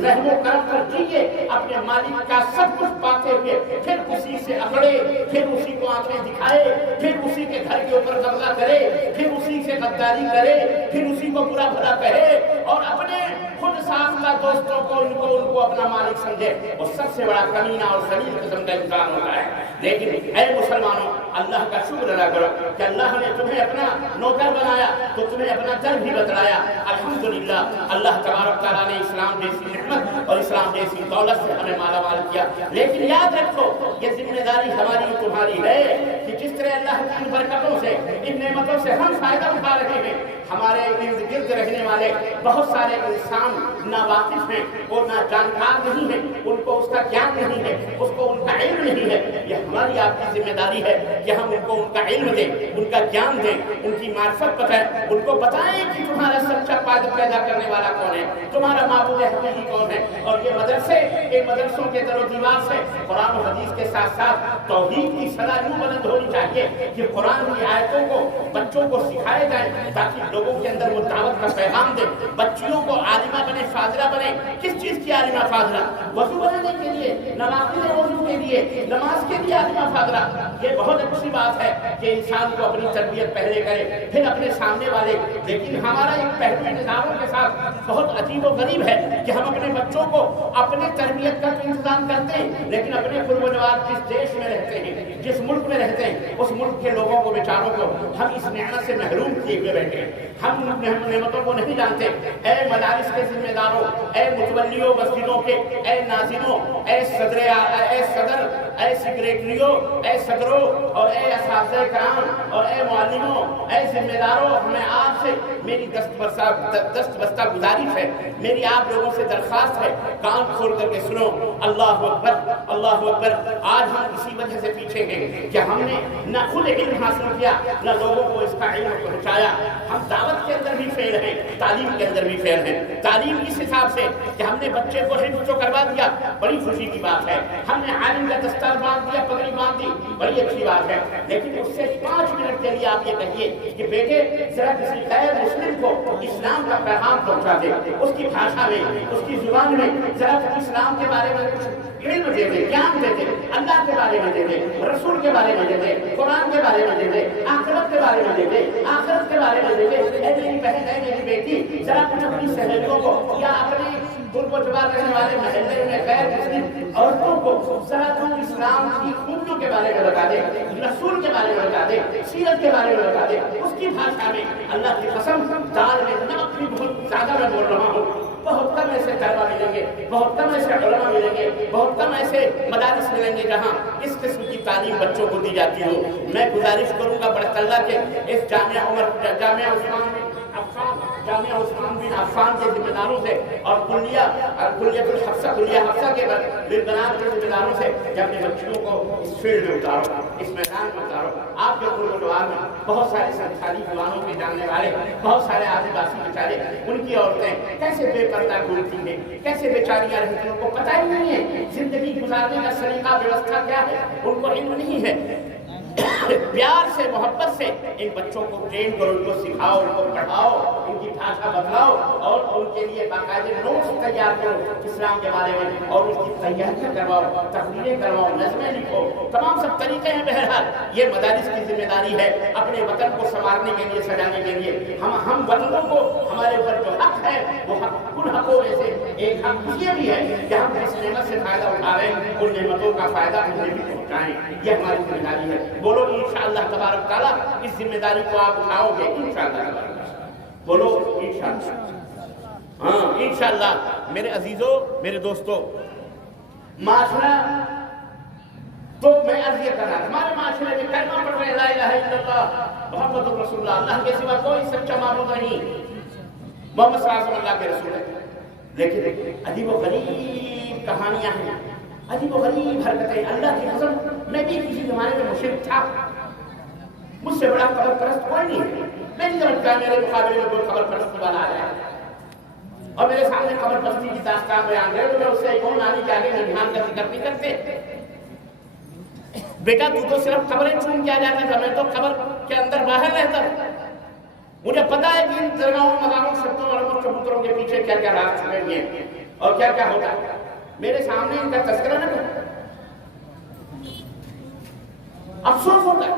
رحم و کرم پر جیے، اپنے مالک کا سب کچھ پاتے ہوئے پھر اسی سے اکڑے، پھر اسی کو آنکھیں دکھائے، پھر اسی کے گھر کے اوپر قبضہ کرے، پھر اسی سے غداری کرے، پھر اسی کو برا بھلا کہے اور اپنے خود ساختہ دوستوں کو ان کو اپنا مالک سمجھے. وہ سب سے بڑا کمینہ اور ذلیل قسم کا انسان ہوتا ہے. لیکن اے مسلمانوں، اللہ کا شکر ادا کرو کہ اللہ نے تمہیں اپنا نوکر بنایا تو تمہیں اپنا در بھی بتلایا. الحمدللہ اللہ تبارک تعالیٰ نے اسلام جیسی نعمت اور اسلام جیسی دولت سے ہمیں مالا مال کیا. لیکن یاد رکھو یہ ذمہ داری ہماری تمہاری ہے کہ جس طرح اللہ کی ان برکتوں سے، ان نعمتوں سے ہم فائدہ اٹھا رہے ہیں، ہمارے ارد گرد رہنے والے بہت سارے انسان ناواقف ہیں اور نہ جانکار نہیں ہیں، ان کو اس کا گیان نہیں ہے، اس کو ان کا علم نہیں ہے. یہ ہماری آپ کی ذمہ داری ہے کہ ہم ان کو ان کا علم دیں، ان کا گیان دیں، ان کی معرفت بتائیں، ان کو بتائیں کہ تمہارا سچا پیدا کرنے والا کون ہے، تمہارا معبود حقیقی کون ہے. اور یہ مدرسے، ان مدرسوں کے در و دیوار سے قرآن و حدیث کے ساتھ ساتھ توحید کی صلاح یوں بلند ہونی چاہیے کہ قرآن کی آیتوں کو بچوں کو سکھائے جائیں تاکہ لوگوں کے اندر وہ دعوت کا پیغام دے. بچیوں کو عالمہ بنے، فاضلہ بنے. کس چیز کی عالمہ فاضلہ؟ وضو بنانے کے لیے، نوافل وضو کے لیے، نماز کے لیے عالمہ فاضلہ. یہ بہت اچھی بات ہے کہ انسان کو اپنی تربیت پہلے کرے پھر اپنے سامنے والے. لیکن ہمارا ایک پہلو نظاموں کے ساتھ بہت عجیب و غریب ہے کہ ہم اپنے بچوں کو اپنے تربیت کا انتظام کرتے ہیں لیکن اپنے قرب و نواز جس دیش میں رہتے ہیں، جس ملک میں رہتے ہیں، اس ملک کے لوگوں کو، بیچاروں کو ہم اس نعمت سے محروم کیے ہوئے بیٹھے ہیں. ہم نعمتوں کو نہیں جانتے. اے مدارس کے ذمہ داروں، اے متولیوں مسجدوں کے، اے ناظروں، اے صدر، اے سیکریٹریوں، اے صدروں اور اے اساتذہ کرام اور اے معلموں، اے ذمہ داروں، ہمیں آپ سے میری دست بستہ گزارش ہے، میری آپ لوگوں سے درخواست ہے، کان کھول کر کے سنو. اللہ اکبر، اللہ اکبر. آج ہم اسی وجہ سے پیچھے ہیں کہ ہم نے نہ خود علم حاصل کیا نہ لوگوں کو اس کا علم پہنچایا. ہم دعوت کے اندر بھی فیل ہیں، تعلیم کے اندر بھی فیل ہیں. تعلیم اس حساب سے کہ ہم نے بچے کو حفظ تو کروا دیا، بڑی خوشی کی بات ہے. ہم نے عالم کا دستار باندھ دیا، پگڑی باندھ دی، بڑی اچھی بات ہے. لیکن اس سے 5 منٹ کے لیے آپ یہ کہیے کہ بیٹے ذرا کسی غیر مسلم کو اسلام کا پیغام پہنچا دے، اس کی بھاشا میں، اس کی زبان میں ذرا اسلام کے بارے میں کچھ علم دے دے، گیان دے دے، اللہ کے بارے میں دے دے، رسول کے بارے میں دے دے، قرآن کے بارے میں دے دے، آخرت کے بارے میں دے دے، آخرت کے بارے میں دے دے. اے میری بہن، اے میری بیٹی، ذرا کچھ اپنی سہیلیوں کو یا اپنے قرب و جوار رہنے والے محلے میں غیر مسلم عورتوں کو ذرا تم اسلام کی خوبیوں کے بارے میں بتا دے، رسول کے بارے میں بتا دے، سیرت کے بارے میں بتا دے، اس کی بھاشا میں. اللہ کی قسم دال میں نمک بھی بہت زیادہ میں بول رہا ہوں. بہت کم ایسے طلبہ ملیں گے، بہت کم ایسے علماء ملیں گے، بہت کم ایسے مدارس ملیں گے جہاں اس قسم کی تعلیم بچوں کو دی جاتی ہو. میں گزارش کروں گا بڑھ اللہ کے اس جامعہ عثمان بن عفان کے ذمہ داروں سے اور کلیت حفصہ کے بنات کے ذمہ داروں سے کہ اپنے بچوں کو اس فیلڈ میں اتارو، اس میدان میں اتارو. آپ کے قرب و میں بہت سارے سنساری زبانوں کے جاننے والے، بہت سارے آدیواسی بیچارے، ان کی عورتیں کیسے بے پردہ گھومتی ہیں، کیسے بیچاریاں رہتی ہیں، ان کو پتہ ہی نہیں ہے زندگی گزارنے کا سلیقہ ویوستھا کیا ہے، ان کو علم نہیں ہے. پیار سے، محبت سے ان بچوں کو ٹرین کرو، ان کو سکھاؤ، ان کو پڑھاؤ، ان کی بھاشا بدلاؤ اور ان کے لیے باقاعدہ نوٹس تیار کرو اسلام کے بارے میں اور اس کی تیاریاں کرواؤ، تقریریں کرواؤ، نظمیں لکھو. تمام سب طریقے ہیں. بہرحال یہ مدارس کی ذمہ داری ہے اپنے وطن کو سنوارنے کے لیے، سجانے کے لیے. ہم وطنوں کو ہمارے اوپر جو حق ہے وہ حق ان حقوں میں سے ایک حق یہ بھی ہے کہ ہم اس نعمت سے فائدہ اٹھائیں، ان نعمتوں کا فائدہ انہیں بھی پہنچائیں. یہ ہماری ذمہ داری ہے. بولو انشاءاللہ تبارک تعالیٰ اس ذمہ داری کو آپ اٹھاؤ گے انشاءاللہ. بولو انشاءاللہ. ہاں انشاءاللہ. میرے عزیزوں، میرے دوستوں، معاشرہ تو میں عرض یہ کر رہا ہمارے معاشرے میں کلمہ پڑھ رہے لا الہ الا اللہ محمد رسول اللہ، اللہ کے سوا کوئی سچا معبود نہیں، محمد صلی اللہ علیہ وسلم اللہ کے رسول ہے. لیکن عجیب و غریب کہانیاں ہیں، عجیب و غریب حرکتیں. اللہ کی قسم میں بھی کسی زمانے میں مشرک تھا، مجھ سے بڑا قبر پرست کوئی نہیں ہے. میں نہیں سمجھتا میرے مقابلے میں کوئی قبر پرست والا آ جائے اور میرے سامنے قبر پرستی کی داستان بیان کرے تو میں اس سے کون نانی کے آگے ننھان کا ذکر نہیں کرتے. بیٹا تو صرف قبریں چون کیا جاتا تھا، میں تو قبر کے اندر باہر رہتا تھا. مجھے پتا ہے کہ ان درگاہوں مزاروں شبدوں اور کبوتروں کے پیچھے کیا کیا راز چھپے ہوئے ہیں اور کیا کیا ہوتا ہے. میرے سامنے ان کا تذکرہ نہ کرو. افسوس ہوتا ہے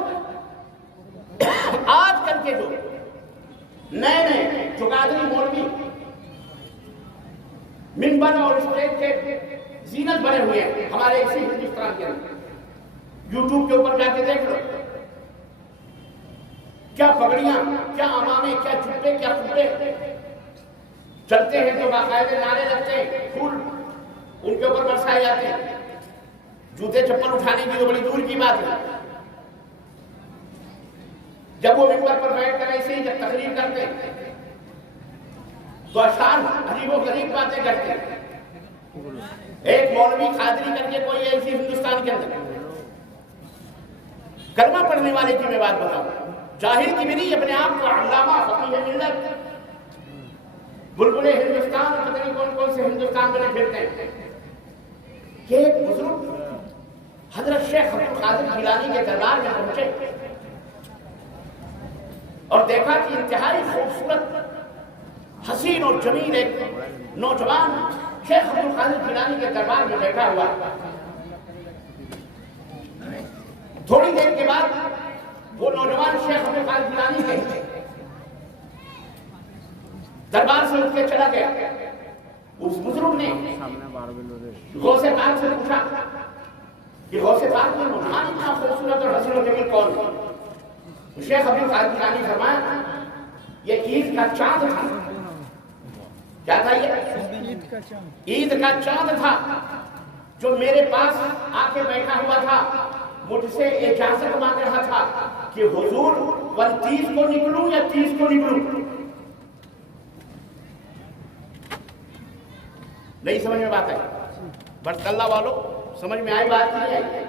آج کل کے جو نئے چقادری مولوی منبر اور اسٹیج کے زینت بنے ہوئے ہیں ہمارے اسی ہندوستان کے اندر. یوٹیوب کے اوپر جا کے دیکھ لو، کیا پگڑیاں، کیا امامے، کیا جبے، کیا کپڑے چلتے ہیں تو باقاعدے نعرے لگتے ہیں، پھول ان کے اوپر برسائے جاتے ہیں. جوتے چپل اٹھانے کی تو بڑی دور کی بات ہے. جب وہ منبر پر بیٹھ کر ایسے ہی جب تقریر کرتے تو اشعار عجیب و غریب باتیں کرتے. ایک مولوی قادری کر کے کوئی ایسی ہندوستان کے اندر کلمہ پڑھنے والے کی میں بات بتاؤں، جاہل کی بھی نہیں، اپنے آپ کو علامہ فقیہ ملت بلبلے ہندوستان پتہ نہیں کون کون سے ہندوستان میں پھرتے ہیں. کہ ایک بزرگ حضرت شیخ عبد القادر جیلانی کے دربار میں پہنچے اور دیکھا کہ انتہائی خوبصورت حسین اور جمیل ایک نوجوان شیخ عبد القادر جیلانی کے دربار میں بیٹھا ہوا. تھوڑی دیر کے بعد وہ نوجوان شیخ عبد القادر جیلانی کے دربار سے اٹھ کے چلا گیا. اس بزرگ نے غوث پاک سے پوچھا کہ غوث پاک میں نوجوان اتنا خوبصورت اور حسین و جمیل کون ہے؟ شیخ عبد القادر جیلانی فرمایا یہ عید کا چاند تھا. کیا تھا یہ؟ عید کا چاند تھا جو میرے پاس آ کے بیٹھا ہوا تھا، مجھ سے اجازت مانگ رہا تھا کہ حضور 29 کو نکلوں یا 30 کو نکلوں. نہیں سمجھ میں بات ہے؟ بٹ اللہ والوں سمجھ میں آئی بات نہیں آئی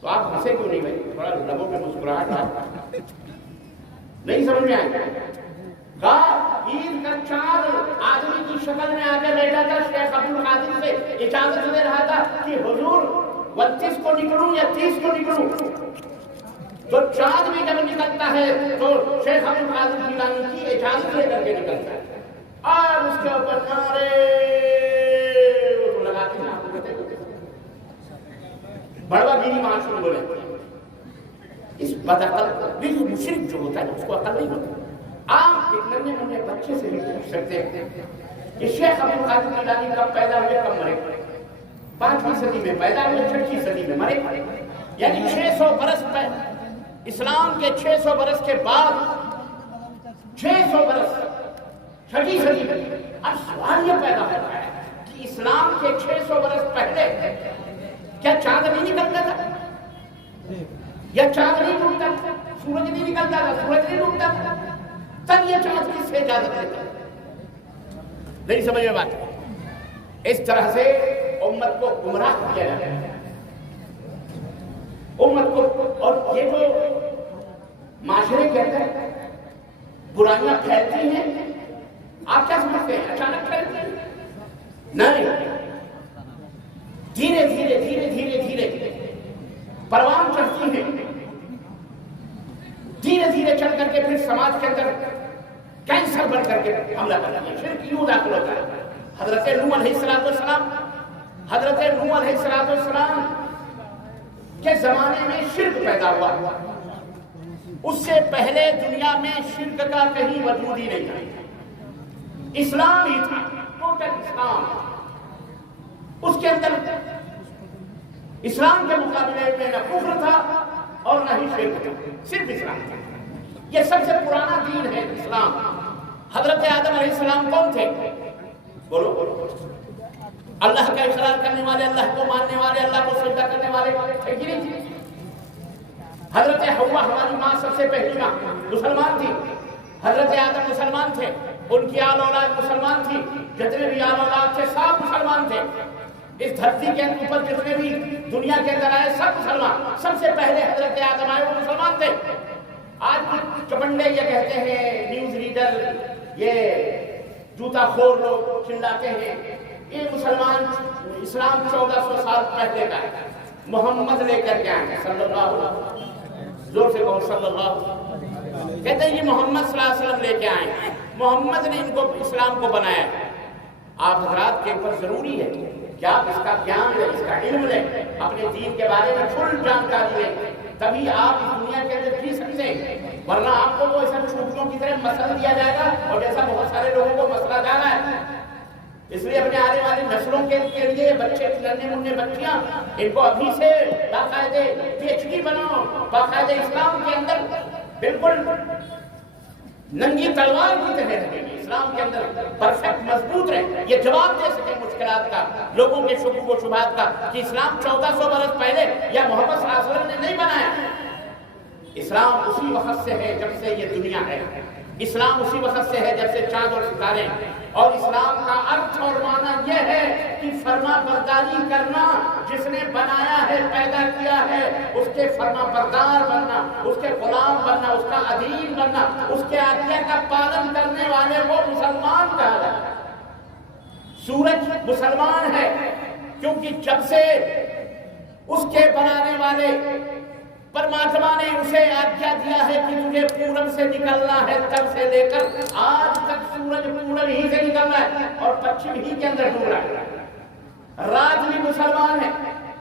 تو آپ ہنسے کیوں نہیں بھائی؟ تھوڑا لبوں پہ مسکراہٹ آ نہیں سمجھ میں آئی. کہا عید کا چاند آدمی کی شکل میں آ کے بیٹھا تھا، شیخ عبد القادر سے اجازت دے رہا تھا کہ حضور 29 کو نکلوں یا 30 کو نکلوں. تو چاند بھی جب نکلتا ہے تو شیخ عبد القادر جیلانی کی اجازت لے کر کے نکلتا ہے. اور اس کے اوپر نعرے لگاتے ہیں، بڑوا گیری مار شروع بولے. اس بدعقل بھی مشرک جو ہوتا ہے اس کو عقل نہیں ہوتا. آپ ایک ننے منے بچے سے بھی پوچھ سکتے ہیں کہ شیخ عبد القادر جیلانی کب پیدا ہوئے، کب مرے؟ 5ویں صدی میں پیدا ہوئے، 6ویں صدی میں مرے. یعنی 600 برس پہ اسلام کے 600 برس کے بعد 600 برس 6ویں صدی میں. اب سوال یہ پیدا ہوتا ہے کہ اسلام کے 600 برس پہلے کیا چاند نہیں نکلتا تھا؟ یا چاند نہیں ڈوبتا تھا؟ سورج نہیں نکلتا تھا؟ سورج نہیں ڈوبتا تھا؟ تب یہ چاند کس سے اجازت لیتا؟ نہیں سمجھ میں بات. اس طرح سے امت کو گمراہ کیا جاتا ہے، امت کو. اور یہ جو معاشرے کے اندر برائیاں پھیلتی ہیں آپ کیا سمجھتے ہیں اچانک پھیلتی ہیں؟ نہیں، دھیرے دھیرے دھیرے دھیرے دھیرے پروان چڑھتی ہیں، دھیرے دھیرے چل کر کے پھر سماج کے اندر کینسر بن کر کے حملہ کرتی ہے. شرک یوں داخل ہوتا ہے. حضرت نوح علیہ السلام کے زمانے میں شرک پیدا ہوا. اس سے پہلے دنیا میں شرک کا کہیں وجود ہی نہیں تھا، اسلام ہی تھا، ٹوٹل اسلام. اس کے اندر اسلام کے مقابلے میں نہ کفر تھا اور نہ ہی شرک تھا، صرف اسلام تھا. یہ سب سے پرانا دین ہے اسلام. حضرت آدم علیہ السلام کون تھے؟ بولو. اللہ کا اقرار کرنے والے، اللہ کو ماننے والے، اللہ کو سجدہ کرنے والے تھے کہ نہیں تھے؟ حضرت حوا ہماری ماں سب سے پہلی ماں مسلمان تھی. حضرت آدم مسلمان تھے، ان کی آل اولاد مسلمان تھی، جتنے بھی آل اولاد تھے سب مسلمان تھے. اس دھرتی کے اوپر جتنے بھی دنیا کے اندر آئے سب مسلمان، سب سے پہلے حضرت آدم آئے وہ مسلمان تھے۔ آج کچھ چپنڈے یہ کہتے ہیں، نیوز ریڈر یہ جوتا خور لوگ چلاتے ہیں یہ مسلمان اسلام 1400 سال پہلے کا ہے، محمد لے کر کے آئے صلی اللہ علیہ وسلم، زور سے کہو صلی اللہ علیہ وسلم، کہتے ہیں یہ محمد صلی اللہ علیہ وسلم لے کے آئے، محمد نے ان کو اسلام کو بنایا۔ آپ حضرات کے اوپر ضروری ہے کہ آپ اس کا گیان لیں، اس کا علم لیں، اپنے دین کے بارے میں فل جانکاری لیں، تبھی آپ اس دنیا کے اندر جی سکتے ہیں، ورنہ آپ کو وہ ایسا چھوٹیوں کی طرح مسئلہ دیا جائے گا، اور جیسا بہت سارے لوگوں کو مسئلہ جانا ہے۔ اس لیے اپنے آنے والی نسلوں کے لیے بچے ننھے منھے بچیاں ان کو ابھی سے باقاعدے PhD بناؤ، باقاعدے اسلام کے اندر بالکل ننگی تلوار کی طرح رہیں گے، اسلام کے اندر پرفیکٹ مضبوط رہیں، یہ جواب دے سکیں مشکلات کا، لوگوں کے شکوک و شبہات کا، کہ اسلام 1400 برس پہلے یا محمد صلی اللہ علیہ وسلم نے نہیں بنایا۔ اسلام اسی وقت سے ہے جب سے یہ دنیا ہے، اسلام اسی وقت سے ہے جب سے چاند اور ستارے، اور اسلام کا ارتھ اور معنی یہ ہے کہ فرما برداری کرنا، جس نے بنایا ہے پیدا کیا ہے اس کے فرما بردار بننا، اس کے غلام بننا، اس کا ادیم بننا، اس کے آجزہ کا پالن کرنے والے وہ مسلمان کہا جاتا ہے۔ سورج مسلمان ہے کیونکہ جب سے اس کے بنانے والے پرماتما نے اسے آجزہ دیا ہے کہ تجھے پورب سے نکلنا ہے، تب سے لے کر آج تک سورج پورب ہی سے نکل رہا ہے اور پچھم ہی کے اندر ڈوب رہا ہے۔ رات بھی مسلمان ہے،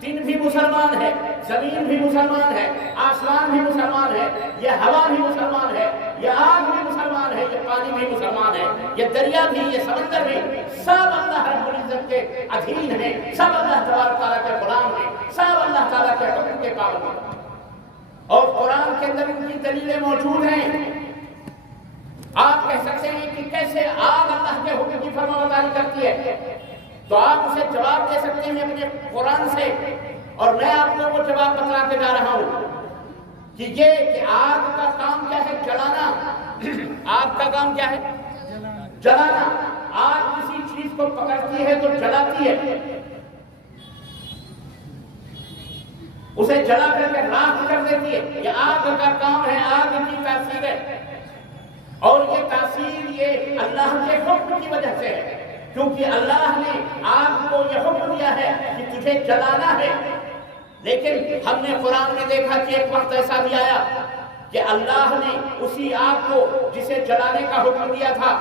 دن بھی مسلمان ہے، زمین بھی مسلمان ہے، آسمان بھی مسلمان ہے، یہ ہوا بھی مسلمان ہے، یہ آگ بھی مسلمان ہے، یہ پانی بھی مسلمان ہے، یہ دریا بھی، یہ سمندر بھی، سب اللہ رب العزت کے ادھین ہیں، سب اللہ تبارک تعالیٰ کے غلام ہیں، سب اللہ تعالیٰ کے حکم کے پابند ہیں، اور قرآن کے اندر ان کی دلیلیں موجود ہیں۔ آپ کہہ سکتے ہیں کہ کیسے آگ اللہ کے حکم کی فرمانبرداری کرتی ہے، تو آپ اسے جواب دے سکتے ہیں اپنے قرآن سے، اور میں آپ کو وہ جواب بتلا کے جا رہا ہوں کہ یہ کہ آگ کا کام کیا ہے؟ جلانا۔ آگ کا کام کیا ہے؟ جلانا۔ آگ کسی چیز کو پکڑتی ہے تو جلاتی ہے، اسے جلا کر کے راکھ کر دیتی ہے، یہ آگ کا کام ہے، آگ کی تاثیر ہے، اور یہ تاثیر یہ اللہ کے حکم کی وجہ سے ہے، کیونکہ اللہ نے آگ کو یہ حکم دیا ہے کہ تجھے جلانا ہے۔ لیکن ہم نے قرآن میں دیکھا کہ ایک وقت ایسا بھی آیا کہ اللہ نے اسی آگ کو جسے جلانے کا حکم دیا تھا،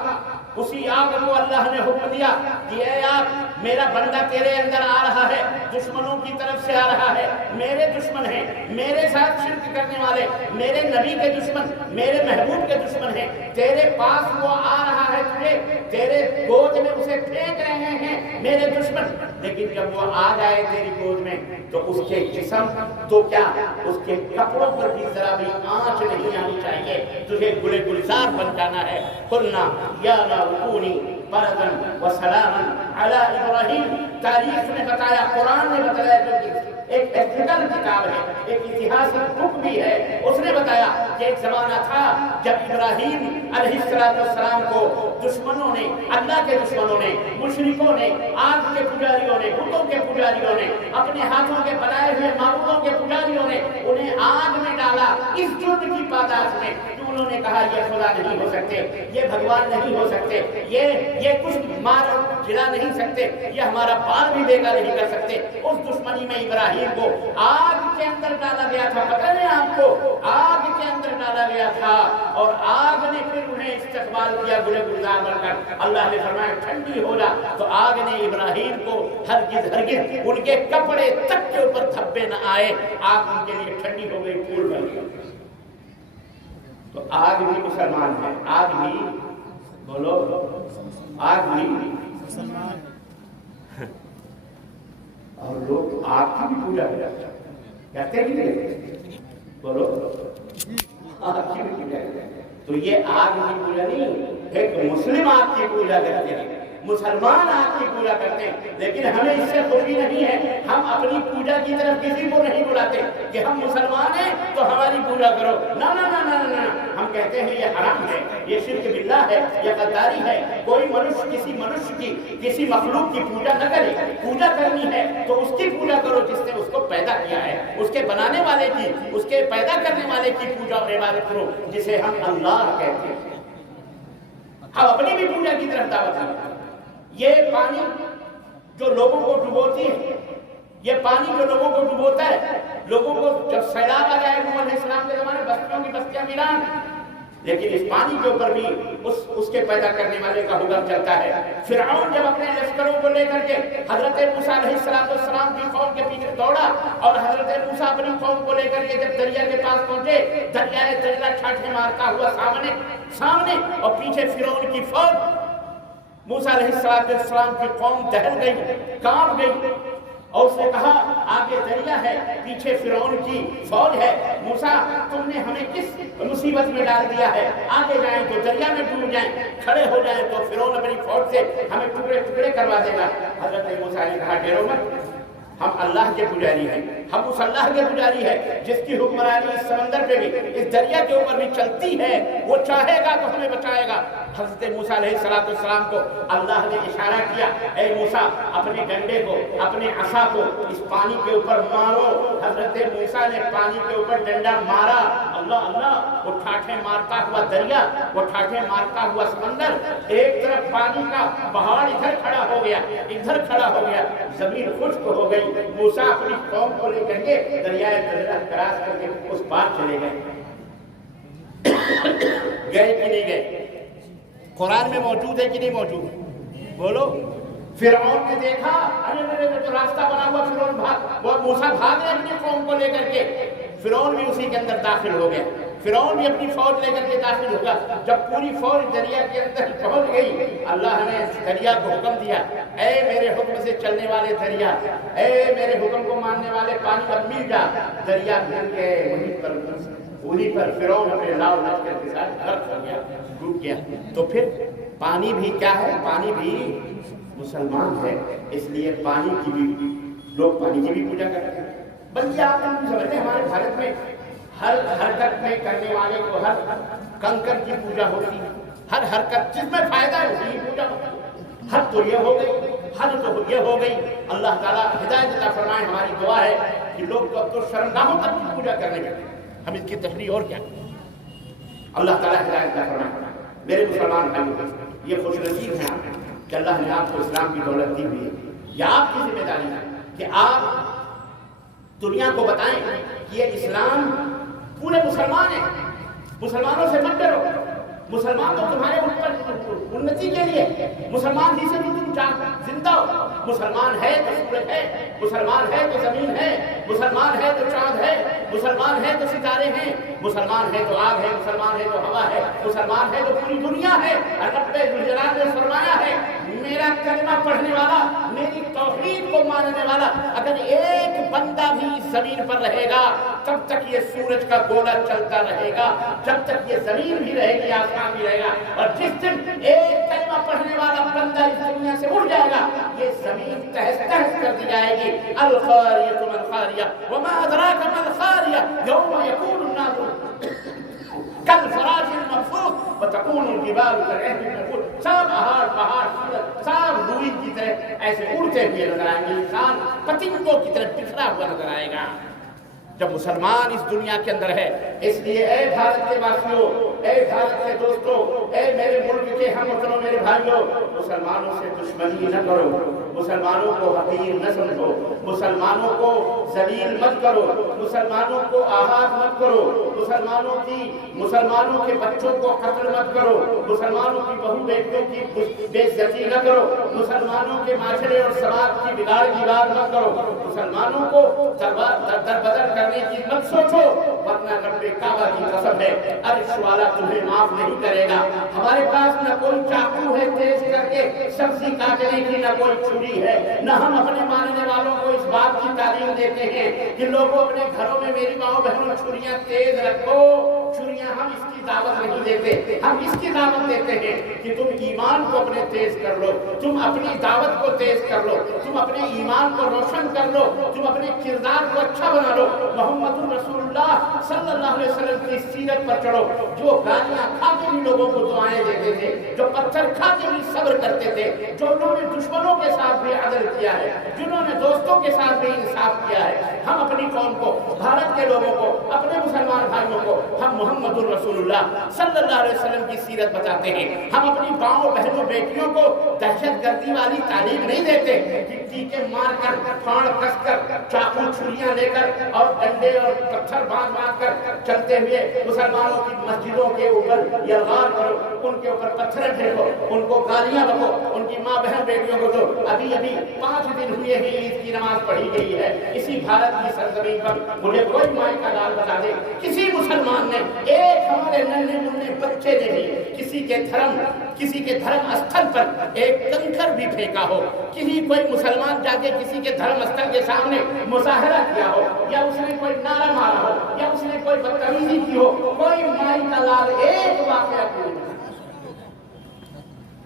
اسی آگ کو اللہ نے حکم دیا کہ اے آگ میرا بندہ تیرے اندر آ رہا ہے، دشمنوں کی طرف سے آ رہا ہے، میرے دشمن ہیں، میرے ساتھ شرک کرنے والے، میرے نبی کے دشمن، میرے محبوب کے دشمن ہیں، تیرے پاس وہ آ رہا ہے، تجھے تیرے گود میں اسے پھینک رہے ہیں میرے دشمن، لیکن جب وہ آ جائے تیری گود میں تو اس کے جسم تو کیا اس کے کپڑوں پر بھی ذرا بھی آنچ نہیں آنی چاہیے، تجھے گلے گلزار بن جانا ہے۔ قلنا یا نار کونی بردا وسلاما علی ابراہیم۔ تاریخ نے بتایا، قرآن نے بتایا، جو ایک ایتھیکل کتاب ہے، ایک اتہاسک بک بھی ہے، اس نے بتایا کہ ایک زمانہ تھا جب ابراہیم علیہ السلام کو دشمنوں نے، اللہ کے دشمنوں نے، مشرکوں نے، آگ کے پجاریوں نے، بتوں کے پجاریوں نے، اپنے ہاتھوں کے بنائے ہوئے معبودوں کے پجاریوں نے انہیں آگ میں ڈالا اس جرم کی پاداش میں کہ انہوں نے کہا یہ خدا نہیں ہو سکتے، یہ بھگوان نہیں ہو سکتے، یہ کچھ مار جلا نہیں سکتے، یہ ہمارا بال بھی بیگا نہیں کر سکتے۔ اس دشمنی میں ابراہیم کو آگ کے اندر ڈالا گیا تھا، پتہ نہیں آپ کو، آگ کے اندر ڈالا گیا تھا، اور آگ نے پھر انہیں استقبال کیا گلے گلزار بن کر۔ اللہ نے فرمایا ٹھنڈی ہو جا، تو آگ نے ابراہیم کو ہرگز ان کے کپڑے تک کے اوپر دھبے نہ آئے، آگ ان کے لیے ٹھنڈی ہو گئی، پھول بن گئی۔ تو آگ بھی مسلمان ہے، آگ بھی بولو، آگ بھی مسلمان ہے، اور لوگ آگ کی بھی پوجا کرتے ہیں کہ نہیں؟ بولو، آگ کی بھی پوجا کرتے ہیں۔ تو یہ آگ کی پوجا نہیں، ایک مسلم آگ کی پوجا کرتے ہیں، مسلمان آپ کی پوجا کرتے ہیں، لیکن ہمیں اس سے خوشی نہیں ہے، ہم اپنی پوجا کی طرف کسی کو نہیں بلاتے کہ ہم مسلمان ہیں تو ہماری پوجا کرو، نہ نہ نہ نہ نہ، ہم کہتے ہیں یہ حرام ہے، یہ شرک باللہ ہے، یہ غداری ہے۔ کوئی کسی منشیہ کی، کسی مخلوق کی پوجا نہ کرے، پوجا کرنی ہے تو اس کی پوجا کرو جس نے اس کو پیدا کیا ہے، اس کے بنانے والے کی، اس کے پیدا کرنے والے کی پوجا اور عبادت کرو جسے ہم اللہ کہتے ہیں۔ ہم اپنی بھی پوجا کی طرف دعوت ہیں۔ یہ پانی جو لوگوں کو ڈبوتی ہے، یہ پانی جو لوگوں کو ڈبوتا ہے، لوگوں کو جب سیلاب آ جائے نوح علیہ السلام کے زمانے بستیوں کی بستیاں ویران، لیکن اس پانی کے اوپر بھی اس کے پیدا کرنے والے کا حکم چلتا ہے۔ فرعون جب اپنے لشکروں کو لے کر کے حضرت موسیٰ علیہ السلام کی قوم کے پیچھے دوڑا، اور حضرت موسیٰ اپنی قوم کو لے کر کے جب دریا کے پاس پہنچے، دریائے دجلہ ٹھاٹھے مارتا ہوا سامنے اور پیچھے فرعون کی فوج، موسیٰ علیہ السلام کی قوم دہل گئی، کانپ گئی، اور اس نے کہا آگے دریا ہے، پیچھے فرعون کی فوج ہے، موسیٰ تم نے ہمیں کس مصیبت میں ڈال دیا ہے؟ آگے جائیں تو دریا میں ڈوب جائیں، کھڑے ہو جائیں تو فرعون اپنی فوج سے ہمیں ٹکڑے ٹکڑے کروا دے گا۔ حضرت موسیٰ نے کہا ڈرو مت، ہم اللہ کے پجاری ہیں، ہم اس اللہ کے پجاری ہیں جس کی حکمرانی اس سمندر پہ بھی، اس دریا کے اوپر بھی چلتی ہے، وہ چاہے گا تو ہمیں بچائے گا۔ حضرت موسیٰ علیہ السلام کو اللہ نے اشارہ کیا، اے موسیٰ اپنے ڈنڈے کو، اپنے عصا کو اس پانی کے اوپر مارو۔ حضرت موسیٰ نے پانی کے اوپر ڈنڈا مارا، اللہ اللہ، وہ ٹھاٹھے مارتا ہوا دریا، وہ ٹھاٹھے مارتا ہوا سمندر، ایک طرف پانی کا پہاڑ ادھر کھڑا ہو گیا، ادھر کھڑا ہو گیا، زمین خشک ہو گئی۔ موسیٰ اپنی قوم کو لے کر کے دریائے دجلہ کراس کر کے اس پار چلے گئے۔ گئے کہ نہیں گئے؟ قرآن میں موجود ہے کہ نہیں موجود ہے؟ بولو۔ فرعون نے دیکھا، ارے جو راستہ بنا ہوا، فرعون وہ موسیٰ بھاگے اپنی قوم کو لے کر کے، فرعون بھی اسی کے اندر داخل ہو گیا، فرعون بھی اپنی فوج لے کر کے داخل ہو گیا۔ جب پوری فوج دریا کے اندر پہنچ گئی، اللہ نے دریا کو حکم دیا، اے میرے حکم سے چلنے والے دریا، اے میرے حکم کو ماننے والے پانی اب مل جا۔ دریا مل کے وہیں پر فرعون اپنے لاؤ لشکر کے ساتھ غرق ہو گیا، ڈوب گیا۔ تو پھر پانی بھی کیا ہے؟ پانی بھی مسلمان ہے، اس لیے پانی کی بھی لوگ پانی کی بھی پوجا کرتے ہیں۔ بلکہ آپ سمجھتے ہیں ہمارے بھارت میں ہر حرکت میں کرنے والے کو ہر کنکر کی پوجا ہوتی ہے، ہر حرکت جس میں فائدہ ہے اسی کی پوجا ہوتی ہے۔ حد تو یہ ہو گئی، حد تو یہ ہو گئی۔ اللہ تعالیٰ ہدایت عطا فرمائے، ہماری دعا ہے کہ لوگ تو اب تو شرمگاہوں تک کی پوجا کرنے لگے، ہم اس کی تشریح اور کیا کریں۔ اللہ تعالیٰ ہدایت عطا فرمائے۔ میرے مسلمان بھائیوں، یہ خوش نصیب ہیں آپ کہ اللہ نے آپ کو اسلام کی دولت دی ہوئی ہے۔ یہ آپ کی ذمہ داری ہے کہ آپ دنیا کو بتائیں کہ یہ اسلام پورے مسلمان ہیں، مسلمانوں سے مت ڈرو، مسلمان تو تمہارے انتی کے لیے، مسلمان ہی سے بھی تم زندہ ہو۔ مسلمان ہے تو سورج ہے، مسلمان ہے تو زمین ہے، مسلمان ہے تو چاند ہے، مسلمان ہے تو ستارے ہیں، مسلمان ہے تو آگ ہے، مسلمان ہے تو ہوا ہے، مسلمان ہے تو پوری دنیا ہے۔ رب ذوالجلال نے فرمایا ہے، میرا کلمہ پڑھنے والا، میری توحید کو ماننے والا اگر ایک بندہ بھی زمین پر رہے گا تب تک یہ سورج کا گولا چلتا رہے گا، جب تک یہ زمین بھی رہے گی، آسمان بھی رہے گا۔ اور جس دن ایک کلمہ پڑھنے والا بندہ اس دنیا سے اٹھ جائے گا، یہ زمین تہس تہس کر دی جائے گی۔ القاریۃ ما القاریہ وما ادراک ما القاریہ یوم یکون الناس کالفراش المبثوث وتكون الجبال كالعهن المنفوش۔ سب پہاڑ سب روئی کی طرح ایسے اڑتے ہوئے نظر آئیں گے، انسان پتنگوں کی طرح بکھرا ہوا نظر آئے گا جب مسلمان اس دنیا کے اندر ہے۔ اس لیے اے بھارت کے واسیوں، اے بھارت کے دوستوں، اے میرے ملک کے ہم وطنوں، میرے بھائیوں، مسلمانوں سے دشمنی نہ کرو، مسلمانوں کو حقیر نہ سمجھو، مسلمانوں کو ذلیل مت کرو، مسلمانوں کو آہات مت کرو، مسلمانوں کے بچوں کو قتل مت کرو، مسلمانوں کی بہو بیٹیوں کی بے عزتی نہ کرو، مسلمانوں کے معاشرے اور سماج کی بگاڑ مت کرو، مسلمانوں کو در بدر کرنے کی مت سوچو۔ ورنہ رب کعبہ کی قسم ہے عرش والا تمہیں معاف نہیں کرے گا۔ ہمارے پاس نہ کوئی چاقو ہے تیز کر کے سبزی کاٹنے کی، نہ کوئی چھری ہے، نہ ہم اپنے ماننے والوں کو اس بات کی تعلیم دیتے ہیں کہ لوگوں اپنے گھروں میں میری ماؤں بہنوں چھریاں تیز رکھو۔ چھریاں ہم اس کی دعوت نہیں دیتے، ہم اس کی دعوت دیتے ہیں کہ تم ایمان کو اپنے تیز کر لو، تم اپنی دعوت کو تیز کر لو، تم اپنے ایمان کو روشن کر لو، تم اپنے کردار کو اچھا بنا لو، محمد رسول اللہ صلی اللہ علیہ وسلم کی سیرت پر چڑھو۔ جو گالیاں کھا کے بھی لوگوں کو دعائیں دیتے تھے، جو پتھر کھا کے بھی صبر کرتے تھے، جو انہوں نے دشمنوں کے ساتھ بھی عدل کیا ہے، جنہوں نے دوستوں کے ساتھ بھی انصاف کیا ہے، ہم اپنی قوم کو، بھارت کے لوگوں کو، اپنے مسلمان بھائیوں کو ہم محمد الرسول اللہ صلی اللہ علیہ وسلم کی سیرت بتاتے ہیں۔ ہم اپنی ماؤں بہنوں بیٹیوں کو دہشت گردی والی تعلیم نہیں دیتے کہ ٹیکے مار کر، پھاڑ کس کر، چاقو چھریاں لے کر اور ڈنڈے اور پتھر باندھ کر چلتے ہوئے مسلمانوں کی مسجدوں کے اوپر یلغار کرو، ان کے اوپر پتھر پھینکو، ان کو گالیاں بکو، ان کی ماں بہن بیٹیوں کو دو۔ ابھی 5 دن ہوئے ہی عید کی نماز پڑھی گئی ہے اسی بھارت کی سرزمین پر۔ مجھے کوئی مائی کا لال بتا دے کسی مسلمان نے، ایک ہمارے ننھے منھے بچے نے بھی کسی کے دھرم استھل پر ایک کنکر بھی پھینکا ہو، کوئی مسلمان جا کے کسی کے دھرم استھل کے سامنے مظاہرہ کیا ہو، یا اس نے کوئی نعرہ مارا ہو، یا اس نے کوئی بدتمیزی کی ہو، کوئی مائی کا لال ایک واقعہ کوئی نہیں۔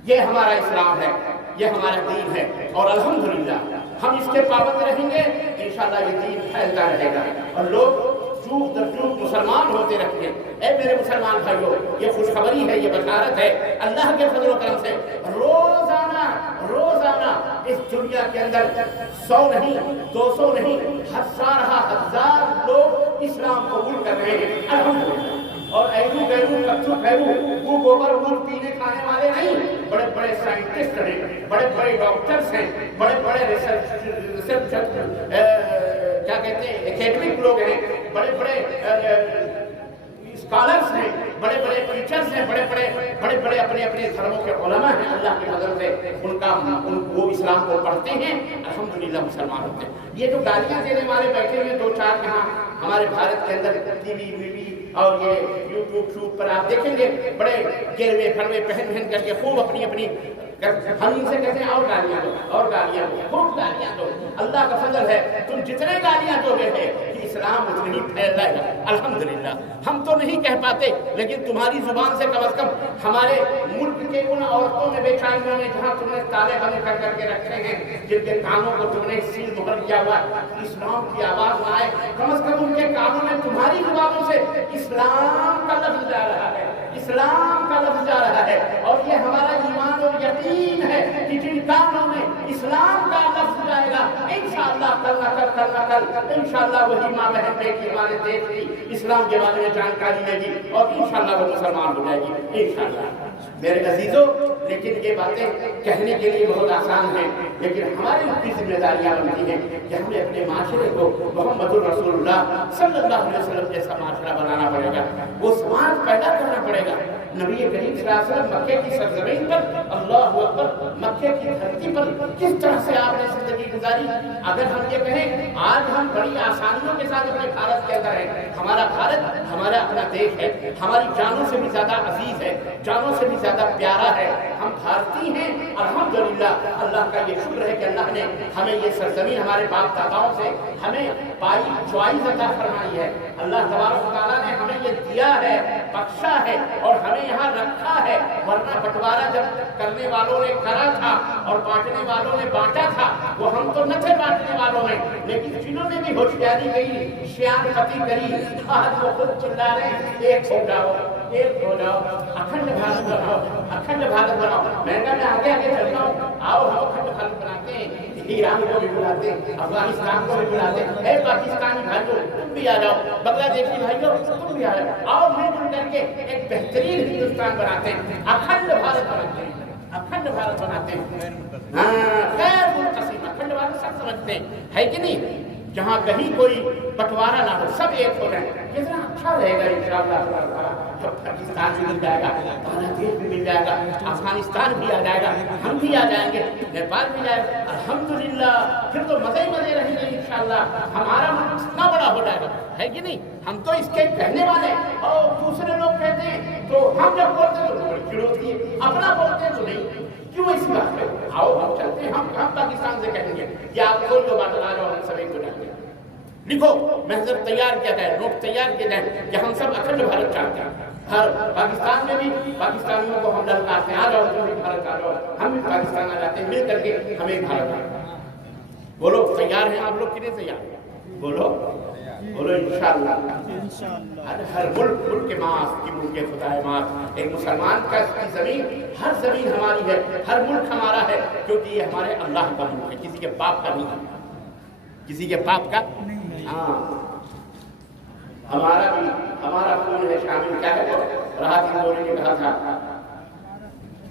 یہ ہمارا اسلام ہے، یہ ہمارا دین ہے، اور الحمدللہ ہم اس کے پابند رہیں گے، انشاءاللہ یہ دین پھیلتا رہے گا اور لوگ چوک در چوک مسلمان ہوتے رہیں گے۔ اے میرے مسلمان بھائیو، یہ خوشخبری ہے، یہ بشارت ہے اللہ کے فضل و کرم سے۔ روزانہ اس دنیا کے اندر 100 نہیں، 200 نہیں، ہزار لوگ اسلام قبول کر رہے ہیں الحمدللہ۔ اور ایرو بیرو کچو پھیرو وہ گوبر گول پینے کھانے والے نہیں، بڑے بڑے سائنٹسٹ ہیں، بڑے بڑے ڈاکٹرز ہیں، بڑے بڑے ریسرچ کیا کہتے ہیں ایکیڈمک لوگ ہیں، بڑے بڑے اسکالرز ہیں، بڑے بڑے ٹیچرز ہیں، بڑے بڑے اپنے دھرموں کے علماء ہیں۔ اللہ کی مدد سے وہ اسلام کو پڑھتے ہیں، الحمدللہ مسلمان ہوتے ہیں۔ یہ جو گالیاں دینے والے بیٹھے ہوئے 2-4 یہاں ہمارے بھارت کے اندر ٹی وی اور یہ یوٹیوب شوٹ پر آپ دیکھیں گے، بڑے گروے پھڑوے پہن کر کے خوب اپنی ہم ان سے کہتے ہیں اور گالیاں دو، خوب گالیاں دو۔ اللہ کا فضل ہے، تم جتنے گالیاں دو گے کہ اسلام اتنی ہی پھیل رہا ہے الحمدللہ۔ ہم تو نہیں کہہ پاتے، لیکن تمہاری زبان سے کم از کم ہمارے ملک کے ان عورتوں میں بیچاریوں نے جہاں تم نے تالے بند کر کے رکھے ہیں، جن کے کانوں کو تم نے سیل مہر کیا ہوا، اسلام کی آواز نہ آئے، کم از کم ان کے کانوں میں تمہاری زبانوں سے اسلام کا لفظ جا رہا ہے، اسلام کا لفظ جا رہا ہے۔ اور یہ ہمارا ایمان اور یقین ہے کہ جن کانوں میں اسلام کا لفظ جائے گا، انشاءاللہ کل نہ کل انشاءاللہ وہی ماں بہن بیٹی ہمارے دیش کی اسلام کے بارے میں جانکاری لے گی اور انشاءاللہ وہ مسلمان ہو جائے گی انشاءاللہ۔ میرے عزیزوں، لیکن یہ باتیں کہنے کے لیے بہت آسان ہیں، لیکن ہماری اپنی ذمہ داریاں بنتی ہیں کہ ہمیں اپنے معاشرے کو محمد الرسول اللہ صلی اللہ علیہ وسلم جیسا معاشرہ بنانا پڑے گا، وہ سماج پیدا کرنا پڑے گا۔ نبی کریم صلی اللہ علیہ وسلم مکے کی سرزمین پر، اللہ اکبر، مکے کی دھرتی پر کس طرح سے آپ نے زندگی گزاری۔ اگر ہم یہ کہیں آج ہم بڑی آسانیوں کے ساتھ اپنے بھارت کے اندر ہیں، ہمارا بھارت ہمارا اپنا دیش ہے، ہماری جانوں سے بھی زیادہ عزیز ہے، جانوں سے بھی زیادہ پیارا ہے، ہم بھارتی ہیں الحمدللہ۔ اللہ کا یہ شکر ہے کہ اللہ نے ہمیں یہ سرزمین ہمارے باپ داداؤں سے ہمیں پائی چوائس عطا فرمائی ہے۔ اللہ تبارک و تعالیٰ نے ہمیں یہ دیا ہے، بخشا ہے اور ہمیں یہاں رکھا ہے، ورنہ بٹوارا جب کرنے والوں نے کرا تھا اور بانٹنے والوں نے بانٹا تھا، وہ ہم تو نہ تھے بانٹنے والوں میں، لیکن جنہوں نے بھی ہوشیاری کی، شیان پتی کری، آج وہ خود چلا رہے ہیں ایک ہو جاؤ، ایک ہو جاؤ، اکھنڈ بھارت بناؤ، اکھنڈ بھارت بناؤ۔ میں کہا میں آگے چلتا ہوں، آؤ ہم اکھنڈ بھارت بناتے ہیں، ایران کو بھی بلاتے ہیں، افغانستان کو بھی بلاتے ہیں، اے پاکستانی بھائیوں تم بھی آ جاؤ، بنگلہ دیشی بھائیوں تم بھی آ جاؤ، آؤ مل جل کر کے ایک بہترین ہندوستان بناتے ہیں، اکھنڈ بھارت بناتے ہیں، اکھنڈ بھارت بناتے ہیں۔ ہاں خیر منقسم، اکھنڈ بھارت سب سمجھتے ہیں، ہے کہ نہیں؟ جہاں کہیں کوئی بٹوارا نہ ہو، سب ایک ہو جائیں، کتنا اچھا رہے گا انشاءاللہ۔ جب پاکستان بھی مل جائے گا، بنگلہ دیش بھی مل جائے گا، افغانستان بھی آ جائے گا، ہم بھی آ جائیں گے، نیپال بھی جائے گا، الحمدللہ پھر تو مزے ہی مزے رہیں گے انشاءاللہ۔ ہمارا ملک اتنا بڑا ہو جائے گا، ہے کہ نہیں؟ ہم تو اس کے کہنے والے، اور دوسرے لوگ کہتے ہیں تو ہم جب بولتے ہیں تو بڑی چڑ ہوتی ہے، اپنا بولتے ہیں تو نہیں۔ کیوں اس بات پہ؟ آؤ ہم چلتے ہیں، ہم پاکستان سے کہیں گے کہ آپ کوئی دو بات لا جاؤ، ہم سب ایک ہو جائیں گے۔ لکھو، محضر تیار کیا جائے، نوٹ تیار کیا جائے کہ ہم سب اکھنڈ بھارت چاہتے ہیں۔ ہر پاکستان میں بھی پاکستانیوں کو ہم للکارتے ہیں، آ جاؤ تم بھی بھارت آ جاؤ، ہم بھی پاکستان آ جاتے ہیں، مل کر کے ہم ایک بھارت آ جاتے ہیں۔ بولو تیار ہیں آپ لوگ؟ کتنے تیار ہیں؟ بولو بولو انشاءاللہ۔ ہر ملک کے ماں کی ملک خدا ماں، ایک مسلمان کا زمین، ہر زمین ہماری ہے، ہر ملک ہمارا ہے، کیونکہ یہ ہمارے اللہ کا ملک ہے، کسی کے باپ کا نہیں ہے، کسی کے باپ کا۔ ہاں ہمارا خون ہے شامل، کیا ہے راحت انگوری نے کہا تھا،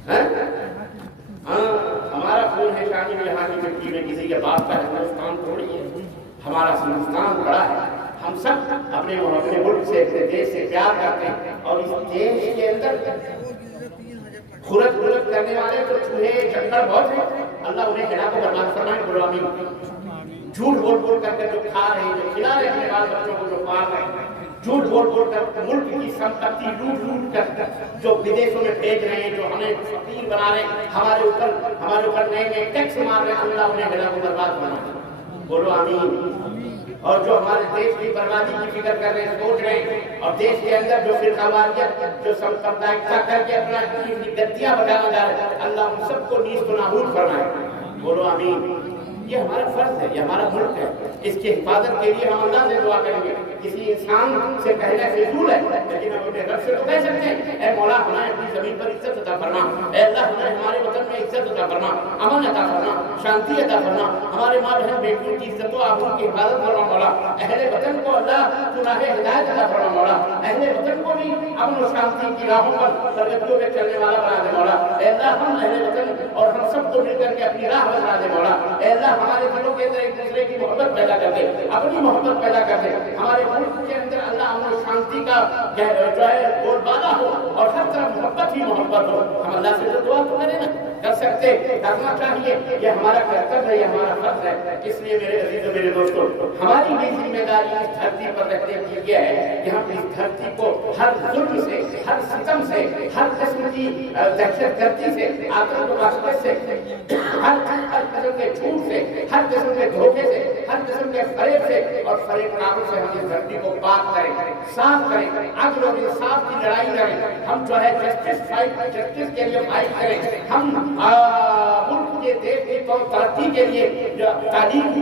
ہاں ہمارا خون ہے شامل یہاں کی مٹی میں، کسی کے باپ کا ہندوستان تھوڑی ہے، ہمارا ہندوستان بڑا ہے۔ ہم سب اپنے ملک سے، اپنے دیش سے پیار کرتے ہیں، اور اس دیش کے اندر خورت کرنے والے تو چوہے چکر بہت ہیں، اللہ انہیں جناب کو برباد فرمائے، بولو آمین۔ جھوٹ بول کر جو کھا رہے ہیں، جو کھلا رہے ہیں اپنے بال بچوں کو، جو پال رہے ہیں، جھوٹ بول کر ملک کی سمپتی لوٹ کر جو بدیشوں میں بھیج رہے ہیں، جو ہمیں فقیر بنا رہے ہیں، ہمارے اوپر نئے ٹیکس مار رہے ہیں، اللہ انہیں جناب کو برباد فرمائے، بولو آمین۔ اور جو ہمارے دیش کی بربادی کی فکر کر رہے ہیں، سوچ رہے ہیں، اور دیش کے اندر جو فرقہ واریت، جو سمپردائیکتا کر کے اپنا کی گدیاں بجانا جا رہے ہیں، اللہ ان سب کو نیست و نابود فرمائے، بولو آمین۔ یہ ہمارا فرض ہے، یہ ہمارا ملک ہے، اس کی حفاظت کے لیے ہم اللہ سے دعا کریں گے۔ کسی انسان سے کہنا فضول ہے، لیکن ہم اپنے رب سے تو کہہ سکتے ہیں، اے مولا ہمیں اپنی زمین پر عزت عطا فرما، اے اللہ ہمیں ہمارے وطن میں عزت عطا فرما، امن عطا فرما، شانتی عطا فرما، ہمارے ماں بہن بیٹیوں کی عزت و آبرو کی حفاظت فرما مولا، اہل وطن کو اللہ تو راہ ہدایت عطا فرما مولا، اہل وطن کو بھی امن و شانتی کی راہوں پر ترقیوں میں چلنے والا بنا دے مولا، اے اللہ ہم اہل وطن اور ہم سب کو مل کر کے اپنی راہ بنا دے مولا، اے اللہ ہمارے دلوں کے اندر ایک دوسرے کی محبت پیدا کر دے، اپنی محبت پیدا کر دے، ہمارے ملک کے اندر اللہ امن و شانتی کا جو ہے بول بالا ہو، اور ہر طرف محبت ہی محبت ہو۔ ہم اللہ سے تو دعا تو کریں نا، کر سکتے، کرنا چاہیے، یہ ہمارا کرتویہ ہے، یہ ہمارا فرض ہے۔ اس لیے میرے عزیزوں، میرے دوستوں، ہماری بھی ذمہ داری اس دھرتی پر رہنے کی یہ ہے کہ ہم اس دھرتی کو ہر ظلم سے، ہر ستم سے، ہر قسم کی دہشت گردی سے، آتنک و وحشت سے، ہر قسم کے جھوٹ سے، ہر قسم کے دھوکے سے، ہر قسم کے فریب سے اور فریب کاروں سے ہم اس دھرتی کو پاک کریں، صاف کریں، عدل اور انصاف کی لڑائی لڑیں، ہم جو ہے جسٹس کے لیے فائٹ کریں، ہم ملک کے دیش کی ترقی کے لیے تعلیمی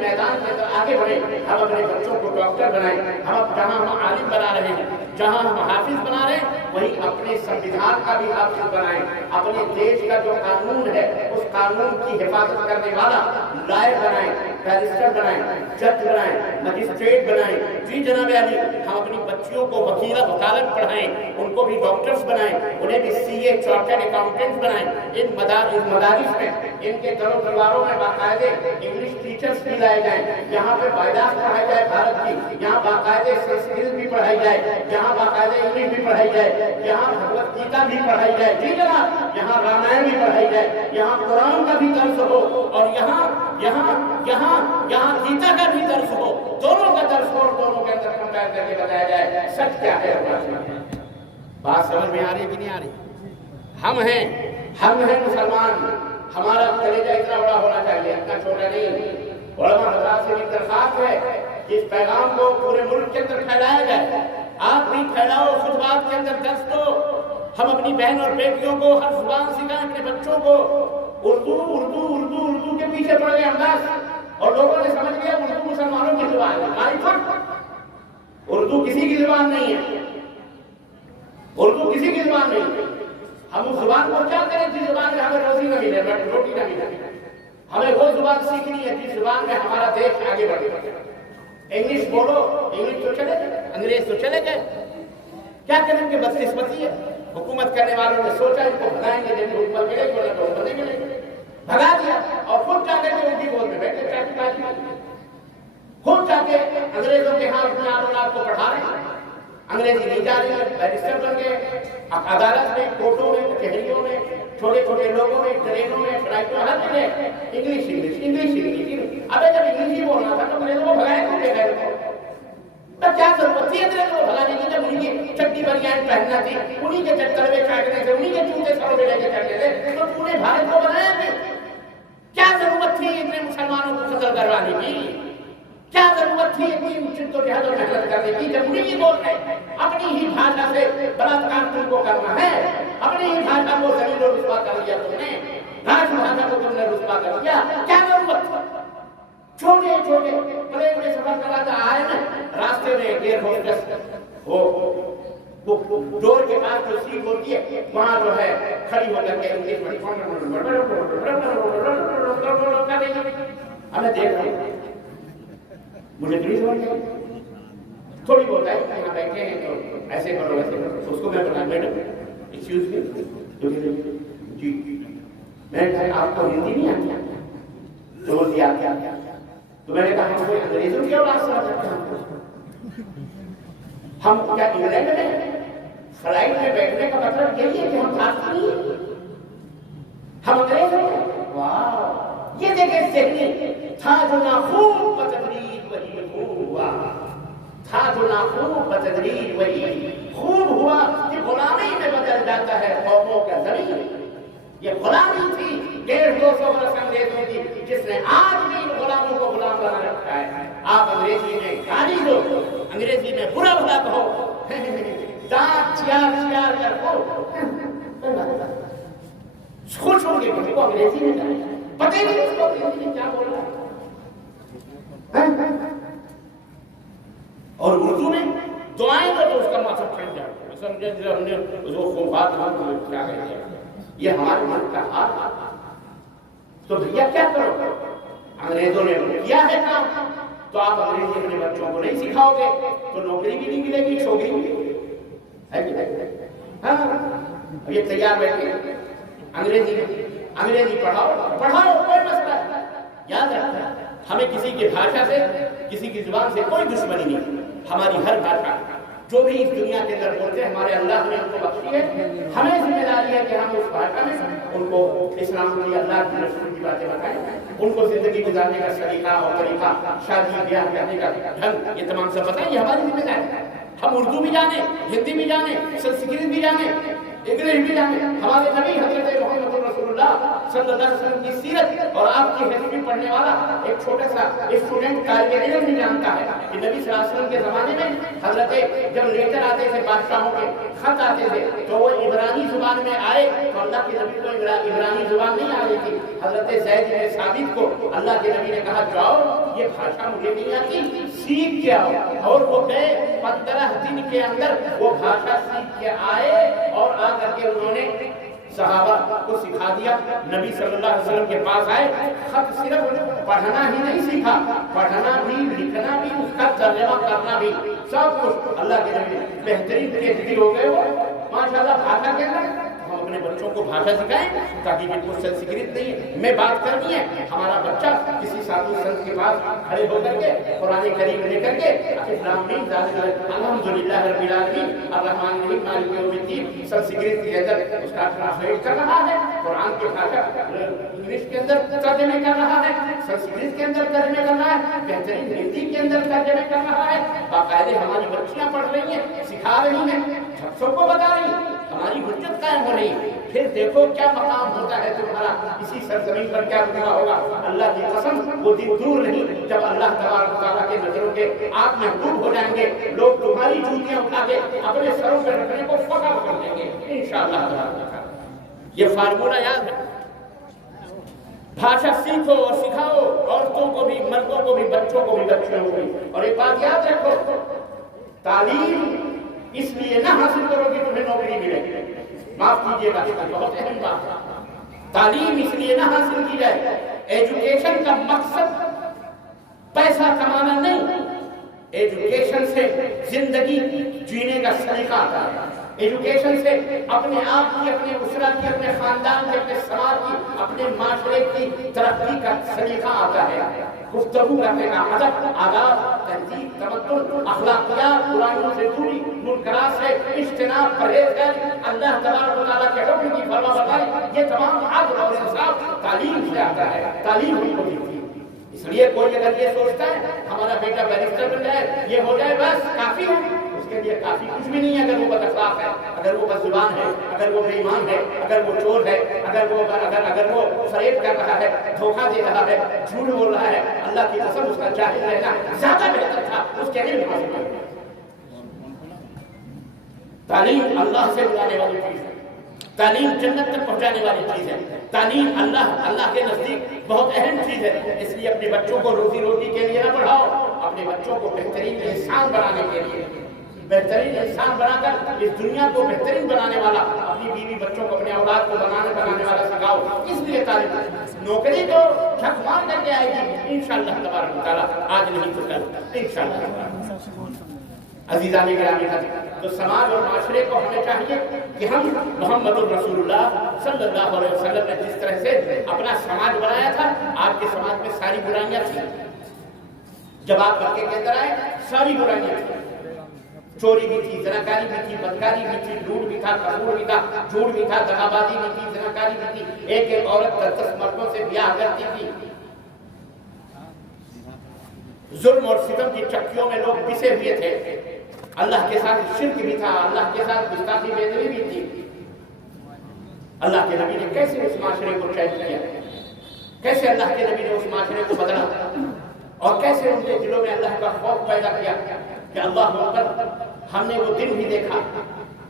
میدان کے اندر آگے بڑھیں، ہم اپنے بچوں کو ڈاکٹر بنائیں، جہاں ہم عالم بنا رہے ہیں، جہاں ہم حافظ بنا رہے ہیں، وہیں اپنے سنویدھان کا بھی حافظ بنائیں، اپنے دیش کا جو قانون ہے اس قانون کی حفاظت کرنے والا لائر بنائیں، بیرسٹر بنائیں، جج بنائیں، مجسٹریٹ بنائیں۔ جی جناب علی، ہم اپنی بچیوں کو وکالت پڑھائیں، ان کو بھی ڈاکٹرز بنائیں، انہیں بھی CA چارٹرڈ اکاؤنٹنٹ بنائیں۔ ان مدارس میں، ان کے گھروں دیواروں میں باقاعدے انگلش ٹیچرز بھی لائے جائیں، یہاں پہ پائیدار پڑھائی جائے بھارت کی، یہاں باقاعدے سنسکرت بھی پڑھائی جائے، یہاں باقاعدے انگلش بھی پڑھائی جائے، یہاں بھگوت گیتا بھی پڑھائی جائے، جی جناب، یہاں رامائن بھی پڑھائی جائے، یہاں قرآن کا بھی درس ہو، اور یہاں گیتا کا بھی درس ہو، دونوں کا درس ہو، اور دونوں کے اندر کمپیئر کر کے بتایا جائے سچ کیا ہے۔ بات سمجھ میں آ رہی ہے کہ نہیں آ رہی؟ ہم ہیں مسلمان، ہمارا کلیجہ اتنا بڑا ہونا چاہیے، اتنا چھوٹا نہیں۔ علماء حضرات سے بھی درخواست ہے کہ اس پیغام کو پورے ملک کے اندر پھیلایا جائے، آپ بھی پھیلاؤ، خطبات کے اندر درس دو، ہم اپنی بہن اور بیٹیوں کو ہر زبان سکھائیں، اپنے بچوں کو اردو کے پیچھے پڑ گئے ہم بس، اور لوگوں نے سمجھ لیا اردو مسلمانوں کی زبان ہے، ہماری چھوٹ، اردو کسی کی زبان نہیں ہے، اردو کسی کی زبان نہیں ہے۔ ہم اس زبان کو کیا کریں جس زبان میں ہمیں روزی نہ ملے، روٹی نہ ملے، ہمیں وہ زبان سیکھنی ہے جس زبان میں ہمارا دیش آگے بڑھے۔ انگلش بولو، انگلش تو چلے گئے، انگریز تو چلے گئے، کیا کریں گے؟ بدقسمتی ہے، حکومت کرنے والوں نے سوچا ان کو بھگائیں گے، جن حکومت ملے گی تو حکومت نہیں ملے گی، بھگا دیا، اور خود جا کر کے ان کی گود میں بیٹھے، خود جا کے انگریزوں کے ہاں اپنے اولاد کو پڑھا رہے ہیں، انگریزی نہیں جا رہے ہیں، بیرسٹر بن گئے، عدالت میں، کورٹوں میں، کچہریوں میں، چھوٹے چھوٹے لوگوں میں، ٹرینوں میں، فلائٹوں میں، ہر جگہ انگلش انگلش انگلش انگلش۔ ابے جب انگلش ہی بولنا تھا تو انگریزوں کو بھگائے کیوں گئے؟ تب کیا ضرورت تھی انگریزوں کو بھگانے کی جب انہیں کی چٹی بنیان پہننا تھی، انہیں کے تلوے چاٹنے سے، انہیں کے جوتے سروں پہ لے کے چڑھنے سے، تو تو نے بھارت کو بنایا کیوں؟ کیا ضرورت تھی اتنے مسلمانوں کو قتل کروانے کی؟ کیا ضرورت تھی اتنی جد و جہد اور محنت کرنے کی جب انہیں کی بول رہے؟ اپنی ہی بھاشا سے بلاತ್ಕಾರ تم کو کرنا ہے، اپنی ہی بھاشا کو ذلیل و رسوا کر لیا تم نے، راج بھاشا کو تم نے رسوا کر دیا، کیا ضرورت تھی؟ چھوٹے چھوٹے پلین میں سفر کرا تھا، آئے نا راستے میں ایئر ہوسٹس وہ ڈور کے پاس جو سیٹ ہوتی ہے وہاں جو ہے کھڑی ہو کر کے انگلش میں ہمیں دیکھ رہے ہیں، مجھے نہیں سمجھ گیا، تھوڑی بہت ہے یہاں بیٹھے ہیں تو ایسے کرو ویسے کرو، اس کو میں بتا میڈم ایکسکیوز می جی میں نے کہا آپ کو ہندی نہیں آتی؟ تو بولتی آتی آتی، تو میں نے کہا ہم کوئی انگریزوں کی اولاد سمجھ سکتے ہیں؟ ہم کیا انگلینڈ میں فلائٹ میں بیٹھنے کا مطلب یہی ہے کہ ہم بھارتی ہیں، ہم انگریز ہیں؟ واہ، یہ دیکھیں ذہنی تھا جو ناخوب بتدریج وہی خوب ہوا، تھا جو ناخوب بتدریج وہی خوب ہوا، یہ غلامی میں بدل جاتا ہے قوموں کا زمین، یہ غلامی تھی 150-200 برس انگریزوں کی جس نے آج بھی ان غلاموں کو غلام بنا رکھا ہے۔ آپ انگریزی میں گالی دو، انگریزی میں برا بھلا کہو، دانت چیار کر کہو، خوش ہوں گے کہ وہ انگریزی میں جائے، پتہ نہیں اس کو انگریزی میں کیا بول رہا ہے، اور اردو میں دعائیں دو تو اس کا مقصد پھٹ جائے گا، سمجھے ہم نے وہ خوبات ہم کیا کہتے ہیں، یہ ہمارے من کا حال۔ تو بھیا کیا کرو، انگریزوں نے کیا ہے کام، تو آپ انگریزی اپنے بچوں کو نہیں سکھاؤ گے تو نوکری بھی نہیں ملے گی، چھوکری بھی نہیں ملے گی۔ ہاں اب یہ تیار بیٹھے انگریزی پڑھاؤ کوئی مسئلہ ہے، یاد رکھنا ہمیں کسی کی بھاشا سے کسی کی زبان سے کوئی دشمنی نہیں، ہماری ہر بھاشا جو بھی اس دنیا کے اندر بولتے ہیں ہمارے اللہ نے ان کو بخشی ہے، ہمیں ذمہ داری ہے کہ ہم اس بھاشا میں ان کو اسلام کی اللہ کی رسول کی باتیں بتائیں، ان کو زندگی گزارنے کا طریقہ اور طریقہ، شادی بیاہ کرنے کا ڈھنگ، یہ تمام سب بتائیں، یہ ہماری ذمہ داری ہے۔ ہم اردو بھی جانیں، ہندی بھی جانیں، سنسکرت بھی جانیں، انگلش بھی جانیں، ہمارے نبی حضرت محمد رسول اللہ صلی اللہ علیہ وسلم کی سیرت اور آپ کی ہسٹری پڑھنے والا ایک چھوٹا سا اسٹوڈنٹ طالب علم بھی جانتا ہے کہ نبی صلی اللہ علیہ وسلم کے زمانے میں حضرت جب لیٹر آتے تھے بادشاہوں کے خط آتے تھے تو وہ عبرانی زبان میں آئے تو اللہ کے نبی کو عبرانی زبان نہیں آ رہی تھی، حضرت زید بن ثابت کو اللہ کے نبی نے کہا جاؤ یہ بھاشا مجھے نہیں آتی سیکھ کے آؤ، اور وہ گئے 15 دن کے اندر وہ بھاشا سیکھ کے آئے اور آ کر کے انہوں نے صحابہ کو سکھا دیا۔ نبی صلی اللہ علیہ وسلم کے پاس آئے، خط صرف پڑھنا ہی نہیں سیکھا، پڑھنا بھی، لکھنا بھی، اس کا ترجمہ کرنا بھی، سب کچھ اللہ کے نبی بہترین PhD ہو گئے وہ ماشاءاللہ بھاشا کے اندر۔ ہم اپنے بچوں کو بھاشا سکھائیں تاکہ جن کو سنسکرت نہیں ہے میں بات کرنی ہے، ہمارا بچہ کسی ساتھی سنت کے پاس کھڑے ہو کر کے قرآن کریم لے کر کے الحمدللہ رب العالمین الرحمن الرحیم مالک یوم الدین سنسکرت کے اندر اس کا ٹرانسلیٹ کر رہا ہے، قرآن کے بھاشا انگلش کے اندر ترجمے کر رہا ہے، سنسکرت کے اندر ترجمے کر رہا ہے، بہترین ہندی کے اندر ترجمے کر رہا ہے، باقاعدہ ہماری بچیاں پڑھ رہی ہیں، سکھا رہی ہیں، سب کو بتا رہی ہیں، ہماری حجت قائم ہو رہی ہے۔ پھر دیکھو کیا مقام ہوتا ہے تمہارا، اسی سرزمین پر کیا رتبہ ہوگا۔ اللہ کی قسم وہ دن دور نہیں جب اللہ تبارک و تعالیٰ کے نظروں کے آپ محبوب ہو جائیں گے، لوگ تمہاری جوتیاں اٹھا کے اپنے سروں پہ رکھنے کو فخر کر دیں گے انشاءاللہ تعالیٰ۔ یہ فارمولہ یاد ہے، بھاشا سیکھو اور سکھاؤ، عورتوں کو بھی، مردوں کو بھی، بچوں کو بھی، بچیوں کو بھی۔ اور ایک بات یاد رکھو، تعلیم اس لیے نہ حاصل کرو کہ تمہیں نوکری ملے، معاف کیجیے گا بہت اہم بات ہے، تعلیم اس لیے نہ حاصل کی جائے، ایجوکیشن کا مقصد پیسہ کمانا نہیں، ایجوکیشن سے زندگی جینے کا سلیقہ آتا ہے، ایجوکیشن سے اپنے آپ کی، اپنے اسرہ کی، اپنے خاندان کی، اپنے سماج کی، اپنے معاشرے کی ترقی کا سلیقہ آتا ہے۔ گفتگو کرنے کا ادب، آداب، تہذیب، تمدن، اخلاقیات، برائیوں سے دوری، منکرات سے اجتناب، پرہیزگاری، اللہ تبارک و تعالیٰ کے حکم کی فرما برداری، یہ تمام عدل اور انصاف تعلیم سے آتا ہے، تعلیم ہی کو دیتی ہے۔ اس لیے کوئی اگر یہ سوچتا ہے ہمارا بیٹا بیرسٹر بن جائے، یہ ہو جائے، بس کافی ہے، اس کے لیے کافی کچھ بھی نہیں ہے۔ اگر وہ بد اخلاق ہے، اگر وہ بد زبان ہے، اگر وہ بے ایمان ہے، اگر وہ چور ہے، اگر وہ فریب کر رہا ہے، دھوکہ دے رہا ہے، جھوٹ بول رہا ہے، اللہ کی قسم اس کا جاہل رہنا زیادہ بہتر تھا، اس کے علم حاصل کرنا۔ تعلیم اللہ سے ملانے والی چیز ہے، تعلیم جنت تک پہنچانے والی چیز ہے، تعلیم اللہ کے نزدیک بہت اہم چیز ہے۔ اس لیے اپنے بچوں کو روزی روٹی کے لیے نہ پڑھاؤ، اپنے بچوں کو بہترین انسان بنانے کے لیے، بہترین انسان بنا کر اس دنیا کو بہترین بنانے والا، اپنی بیوی بچوں کو، اپنے اولاد کو بنانے والا سکھاؤ۔ اس لیے تعلیم، نوکری تو جھک مار کر کے آئے گی انشاءاللہ تبارک و تعالیٰ، آج نہیں تو کل انشاءاللہ۔ عزیزان گرامی، تو سماج اور معاشرے کو ہمیں چاہیے کہ ہم محمد الرسول اللہ صلی اللہ علیہ وسلم نے جس طرح سے اپنا سماج بنایا تھا، آپ کے سماج میں ساری برائیاں تھیں، جب آپ مکے کے اندر آئے ساری برائیاں تھیں، چوری بھی تھی، زناکاری بھی تھی، بدکاری بھی تھی، لوٹ بھی تھا، قصور بھی تھا، جھوٹ بھی تھا، دغابازی بھی تھی، زناکاری بھی تھی، ایک عورت 10 مردوں سے بیاہ کرتی تھی، ظلم اور ستم کی چکیوں میں لوگ پسے ہوئے تھے، اللہ کے ساتھ شرک بھی تھا، اللہ کے ساتھ گستاخی بے ادبی بھی تھی۔ اللہ کے نبی نے کیسے اس معاشرے کو چینج کیا، کیسے اللہ کے نبی نے اس معاشرے کو بدلا، اور کیسے ان کے دلوں میں اللہ کا خوف پیدا کیا کہ اللہ اکبر۔ ہم نے وہ دن بھی دیکھا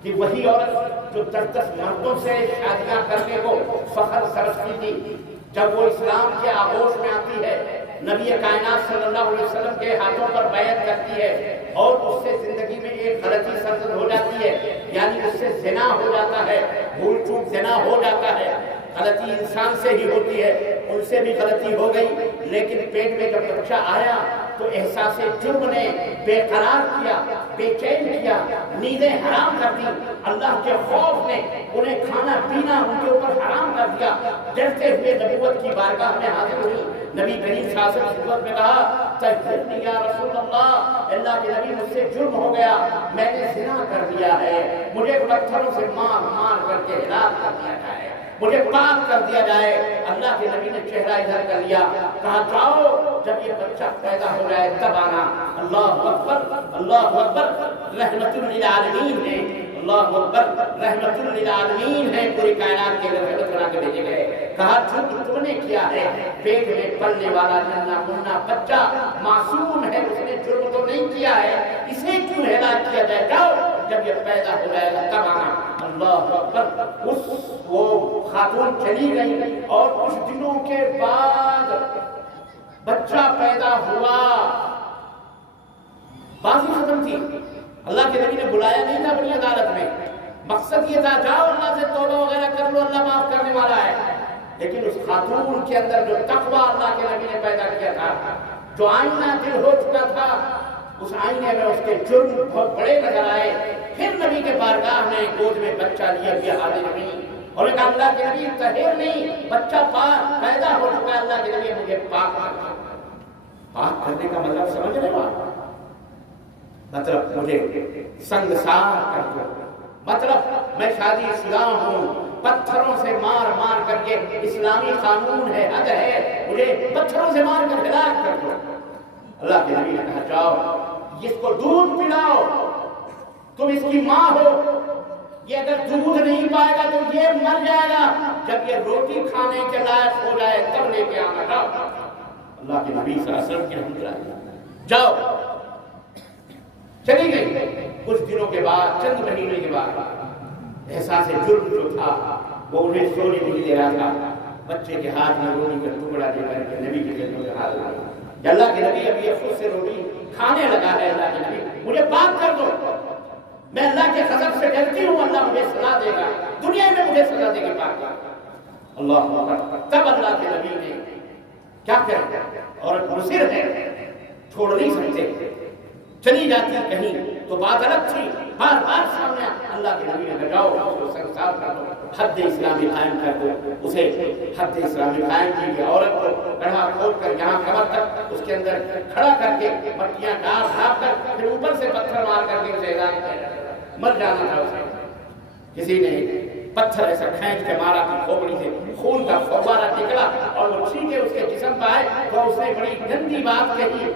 کہ وہی عورت جو 10 مردوں سے شادیاں کرنے کو فخر سمجھتی تھی، جب وہ اسلام کے آغوش میں آتی ہے، نبی کائنات صلی اللہ علیہ وسلم کے ہاتھوں پر بیعت کرتی ہے، اور اس سے زندگی میں ایک غلطی سرزد ہو جاتی ہے، یعنی اس سے زنا ہو جاتا ہے، بھول چوک زنا ہو جاتا ہے، غلطی انسان سے ہی ہوتی ہے، ان سے بھی غلطی ہو گئی، لیکن پیٹ میں جب بچہ آیا تو احساس جرم نے بے قرار کیا، بے چین کیا، نیندیں حرام کر دی، اللہ کے خوف نے انہیں کھانا پینا ان کے اوپر حرام کر دیا۔ ڈرتے ہوئے نبوت کی بارگاہ میں حاضر ہوئی، نبی کریم صلی اللہ علیہ وسلم خدمت میں کہا طہرنی یا رسول اللہ، اللہ کے نبی مجھ سے جرم ہو گیا، میں نے زنا کر دیا ہے، مجھے پتھروں سے مار مار کر کے ہلاک کر دیا جائے، مجھے پاک کر دیا جائے۔ اللہ کے نبی نے چہرہ ادھر کر لیا، کہا جاؤ جب یہ بچہ پیدا ہو جائے تب آنا۔ اللہ اکبر، اللہ اکبر، رحمت للعالمین ہے، اللہ اکبر، رحمت للعالمین ہے، پوری کائنات کے رحمت بنا کے بھیجے گئے۔ کہا جو تم نے کیا ہے، پیٹ میں پلنے والا ننھا منھا بچہ معصوم ہے، اس نے جرم تو نہیں کیا ہے، اسے کیوں ہلاک کیا جائے، جاؤ جب یہ پیدا ہو جائے گا تب آنا۔ اللہ اکبر، وہ خاتون چلی گئی اور کچھ دنوں کے بعد بچہ پیدا ہوا، بازی ختم تھی۔ اللہ کے نبی نے بلایا نہیں تھا اپنی عدالت میں، مقصد یہ تھا جاؤ اللہ سے توبہ وغیرہ کر لو، اللہ معاف کرنے والا ہے، لیکن اس خاتون کے اندر جو تقویٰ اللہ کے نبی نے پیدا کیا تھا، جو آئینہ دل ہو چکا تھا، اس آئینے میں اس کے جرم بہت بڑے نظر آئے۔ پھر نبی کے بارگاہ میں گود میں بچہ لیا گیا حاضر نہیں، اور ایک اللہ کے نبی طاہر نہیں، بچہ پیدا ہو چکا ہے، اللہ کے نبی مجھے پاک کرنا۔ پاک کرنے کا مطلب سمجھ رہے ہو؟ مطلب مجھے سنگسار کر دو، مطلب میں شادی شدہ ہوں، پتھروں سے مار مار کر کے، اسلامی قانون ہے، حد ہے، مجھے پتھروں سے مار کر ہلاک کر دو۔ اللہ کے نبی نے کہا جاؤ اس کو دودھ پلاؤ، تم اس کی ماں ہو، یہ اگر دودھ نہیں پائے گا تو یہ مر جائے گا، جب یہ روٹی کھانے کے لائق ہو جائے تب لے کے آنا۔ جاؤ، اللہ کے نبی صلی اللہ علیہ وسلم کی رحمت اللہ، جاؤ۔ چلی گئی، کچھ دنوں کے بعد، چند مہینے کے بعد احساس جرم جو تھا وہ انہیں سونے نہیں دے رہا تھا، بچے کے ہاتھ میں روٹی کا ٹکڑا دے کر کے نبی کی خدمت میں حاضر ہوئے۔ اللہ کے نبی اب یہ خود سے روٹی کھانے لگا ہے، اللہ کے نبی مجھے پاک کر دو، میں اللہ کے غضب سے ڈرتی ہوں، اللہ مجھے سزا دے گا، دنیا میں مجھے سزا دے گا، پاک کر۔ اللہ اکبر، تب اللہ کے نبی نے کیا کیا، اور مصر ہے، چھوڑ نہیں سکتے، چلی جاتی کہیں تو بات الگ تھی. بار بار سامنے اللہ کے نبی نے لگاؤ اس کو سنسار کر دو, حد اسلامی قائم کر دو. اسے حد اسلامی قائم کی گئی. عورت کو گڑھا کھول کر یہاں کمر تک اس کے اندر کھڑا کر کے مٹیاں ڈال ڈھاپ کر پھر اوپر سے پتھر مار کر کے اسے اعلان کیا. مر جانا تھا اسے. کسی نے پتھر ایسا کھینچ کے مارا کہ کھوپڑی سے خون کا فوارہ نکلا اور وہ چھینکے اس کے جسم پہ آئے تو اس نے بڑی گندی بات کہی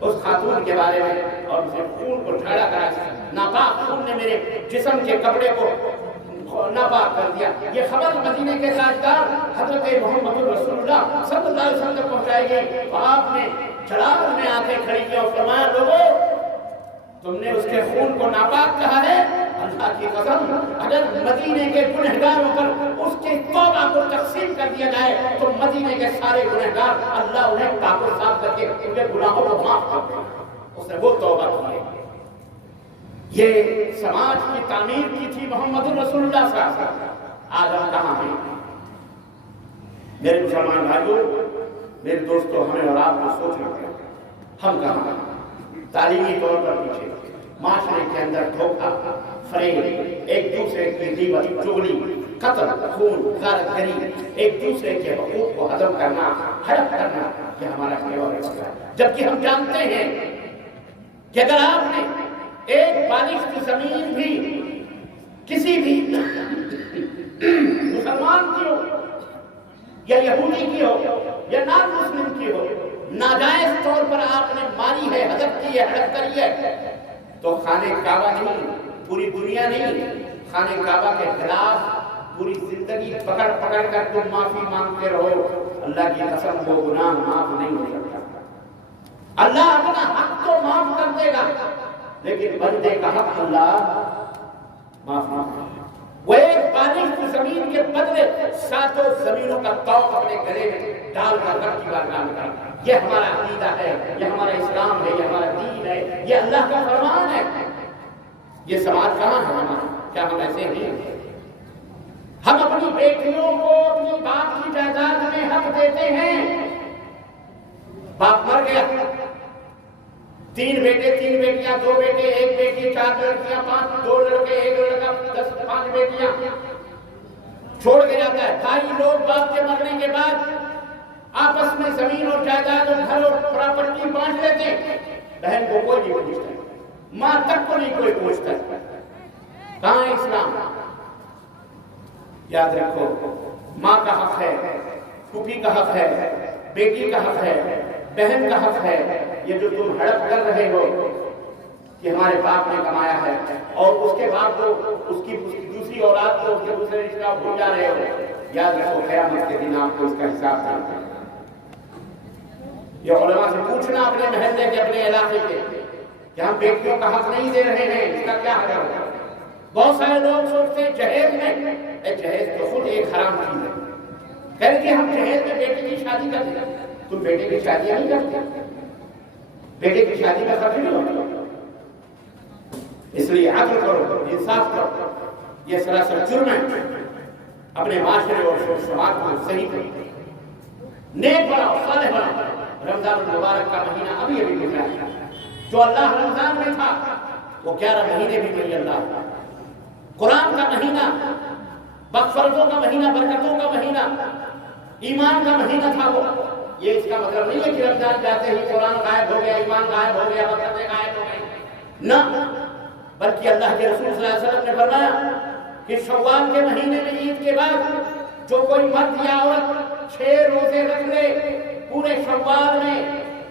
اس خاتون کے بارے میں اور اسے خون کو ٹھڑا کرا. ناپاک خون نے میرے جسم کے کپڑے کو ناپاک کر دیا. یہ خبر مدینے کے تاجدار حضرت محمد رسول اللہ صلی اللہ علیہ وسلم تک پہنچائی گئی. آپ نے جلال میں آنکھیں کھڑی کی اور فرمایا لوگوں تم نے اس کے خون کو ناپاک کہا ہے. اللہ کی قسم اگر مدینے کے گنہگاروں پر اس کے توبہ کو تقسیم کر دیا جائے تو مدینے کے سارے گنہگار اللہ انہیں پاک و صاف کر کے ان کے گناہوں کو معاف کر دے. اس نے وہ توبہ کی ہے. یہ سماج کی تعمیر کی تھی محمد رسول اللہ صلی اللہ علیہ وسلم. آج ہم کہاں ہیں میرے مسلمان بھائیوں, میرے دوستوں؟ ہمیں اور آپ کو سوچنا پڑے ہم کہاں ہیں. تعلیمی طور پر پیچھے, معاشرے کے اندر دھوکہ, فریب, ایک دوسرے کی غیبت, چغلی, قتل, خون, غارت گری, ایک دوسرے کے حقوق کو ہضم کرنا, ہڑپ کرنا, یہ ہمارا کیور ہے. جبکہ ہم جانتے ہیں کہ اگر آپ نے ایک بالغ کی زمین بھی کسی بھی مسلمان کی ہو یا یہودی کی ہو یا نان مسلم کی ہو, ناجائز طور پر آپ نے ماری ہے, ہضم کی ہے, ہڑپ کری ہے, تو خانہ کعبہ نہیں, پوری دنیا نہیں, خانہ کعبہ کے خلاف پوری زندگی پکڑ پکڑ کر تم معافی مانگتے رہو, اللہ کی قسم وہ گناہ معاف نہیں ہو سکتا. اللہ اپنا حق تو معاف کر دے گا لیکن بندے کا حق اللہ معاف نہ کرے. وہ ایک بالغ کی زمین کے بدلے 7 زمینوں کا طوق اپنے گلے میں ڈال کر رب کی بارگاہ میں کرتا. یہ ہمارا عقیدہ ہے, یہ ہمارا اسلام ہے, یہ ہمارا دین ہے, یہ اللہ کا فرمان ہے. یہ سماج کہاں ہے ہمارا؟ کیا ہم ایسے ہیں؟ ہم اپنی بیٹیوں کو اپنی باپ کی جائیداد میں حق دیتے ہیں. باپ مر گیا, 3 بیٹے 3 بیٹیاں, 2 بیٹے 1 بیٹی, 4 لڑکیاں 5, 2 لڑکے 1 لڑکا, 10 5 بیٹیاں چھوڑ کے جاتا ہے. بھائی لوگ باپ کے مرنے کے بعد آپس میں زمین اور جائیداد اور گھر اور پراپرٹی بانٹ لیتے ہیں. بہن کو کوئی نہیں پوچھتا, ماں تک کو نہیں کوئی پوچھتا. کہاں ہے اسلام؟ یاد رکھو, ماں کا حق ہے, پھوپھی کا حق ہے, بیٹی کا حق ہے, بہن کا حق ہے. یہ جو تم ہڑپ کر رہے ہو کہ ہمارے باپ نے کمایا ہے اور اس کے بعد تو اس کی دوسری اولاد کو اس کے دوسرے رشتہ بھول جا رہے ہو, یاد رکھو قیامت کے دن آپ کو اس کا حساب دینا ہے. یہ علماء سے پوچھنا اپنے محلے کے, اپنے علاقے کے, کہ ہم بیٹیوں کا حق نہیں دے رہے ہیں, اس کا کیا حل ہوگا؟ بہت سارے لوگ سوچتے ہیں جہیز میں, جہیز تو خود ایک حرام چیز ہے. کہہ کہ ہم جہیز میں بیٹے کی شادی کرتے ہیں. تم بیٹے کی شادیاں نہیں کرتے, بیٹے کی شادی کا خرچ نہیں ہوتا. اس لیے عدل کرو, انصاف کرو. یہ سراسر جرم ہے. اپنے معاشرے اور سماج کو صحیح کرو, نیک بناؤ, صالح بناؤ. رمضان المبارک کا مہینہ ابھی ابھی گزرا ہے. جو اللہ رمضان میں تھا وہ 11 مہینے بھی نہیں. اللہ قرآن کا مہینہ, مغفرتوں کا مہینہ, برکتوں کا مہینہ, ایمان کا مہینہ تھا وہ. یہ اس کا مطلب نہیں ہے کہ رمضان جاتے ہی قرآن غائب ہو گیا, ایمان غائب ہو گیا, برکتیں غائب ہو گئی. نہ, بلکہ اللہ کے رسول صلی اللہ علیہ وسلم نے فرمایا کہ شوال کے مہینے میں عید کے بعد جو کوئی مرد یا عورت 6 روزے رکھ لے پورے شوال میں,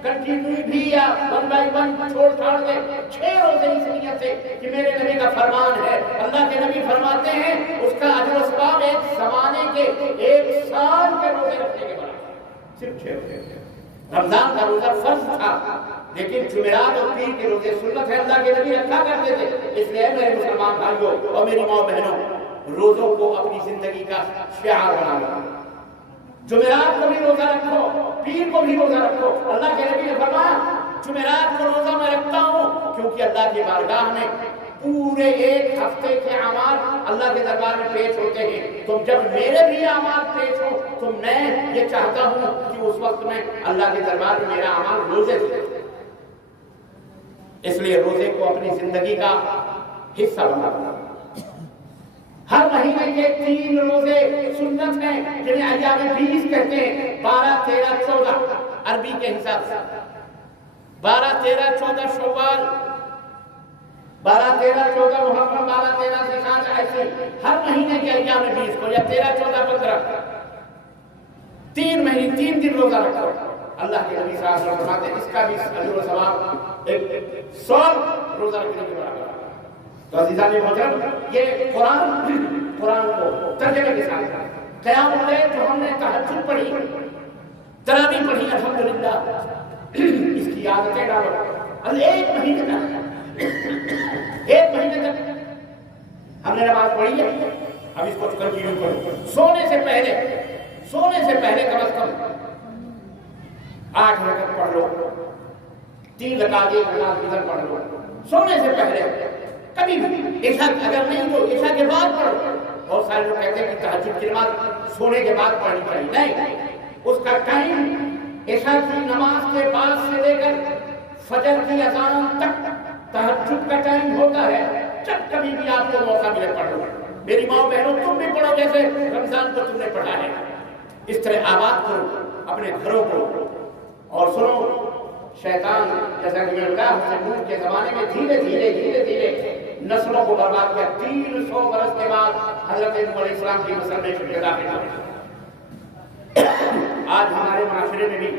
کنٹینیو بھی یا 1 بائی 1 چھوڑ چھاڑ دے, 6 روزے اس نیت سے کہ میرے نبی کا فرمان ہے. اللہ کے نبی فرماتے ہیں اس کا اجر و ثواب ایک زمانے کے 1 سال کے روزے رکھنے کے برابر. صرف 6 روزے. رمضان کا روزہ فرض تھا لیکن جمعرات اور پیر کے روزے سنت ہے, اللہ کے نبی رکھا کرتے تھے. اس لیے میرے مسلمان بھائیوں اور میری ماں بہنوں, روزوں کو اپنی زندگی کا شعار بنا لو. جمعرات کو بھی روزہ رکھو, پیر کو بھی روزہ رکھو. اللہ کے نبی نے فرمایا جمعرات کو روزہ میں رکھتا ہوں کیونکہ اللہ کی بارگاہ میں پورے 1 ہفتے کے اعمال اللہ کے دربار میں پیش ہوتے ہیں. تم جب میرے بھی اعمال پیش ہو تو میں یہ چاہتا ہوں کہ اس وقت میں اللہ کے دربار میں میرا اعمال روزے سے. اس لیے روزے کو اپنی زندگی کا حصہ بنا. ہر مہینے کے 3 روزے سنت ہیں جنہیں ایام 20 کہتے ہیں. 12 13 14 عربی کے حساب سے 12 13 14 شوال، 12 13 14 محرم، 12 13 ذوالحجہ، ایسے ہر مہینے کے ایام 20 کو یا 13 14 15 3 مہینے 3 دن روزہ رکھو. اللہ کے نبی صلی اللہ علیہ وسلم فرماتے ہیں اس کا بھی اجر و ثواب 100 روزہ رکھنے کے برابر. تو عزیزان محترم، یہ قرآن کو ترجمے کے ساتھ قیام اللیل جو ہم نے تہجد پڑھی، تراویح پڑھی، الحمدللہ اس کی عادتیں ڈالو. ایک مہینے تک ہم نے نماز پڑھی ہے، اب اس کو کنٹینیو کرو. سونے سے پہلے کم از کم 8 رکعت پڑھ لو، 3 رکعت 1 رکعت ادھر پڑھ لو. سونے سے پہلے کبھی بھی، عشاء اگر نہیں تو عشاء کے بعد پڑھو. بہت سارے لوگ کہتے ہیں کہ تہجد کی نماز سونے کے بعد پڑھنی چاہیے. نہیں، اس کا ٹائم عشاء کی نماز کے بعد سے لے کر فجر کی اذان تک تہجد کا ٹائم ہوتا ہے. جب کبھی بھی آپ کو موقع ملے پڑھو. میری ماں بہنوں، تم بھی پڑھو جیسے رمضان کو تم نے پڑھا ہے. اس طرح آباد کرو اپنے گھروں کو. اور سنو، شیطان جیسا کہ میں نے کہا نوح کے زمانے میں دھیرے دھیرے نسلوں کو برباد کیا. 300 برس کے بعد حضرت نوح علیہ السلام کی نسل میں شرک داخل ہوئی. آج ہمارے معاشرے میں بھی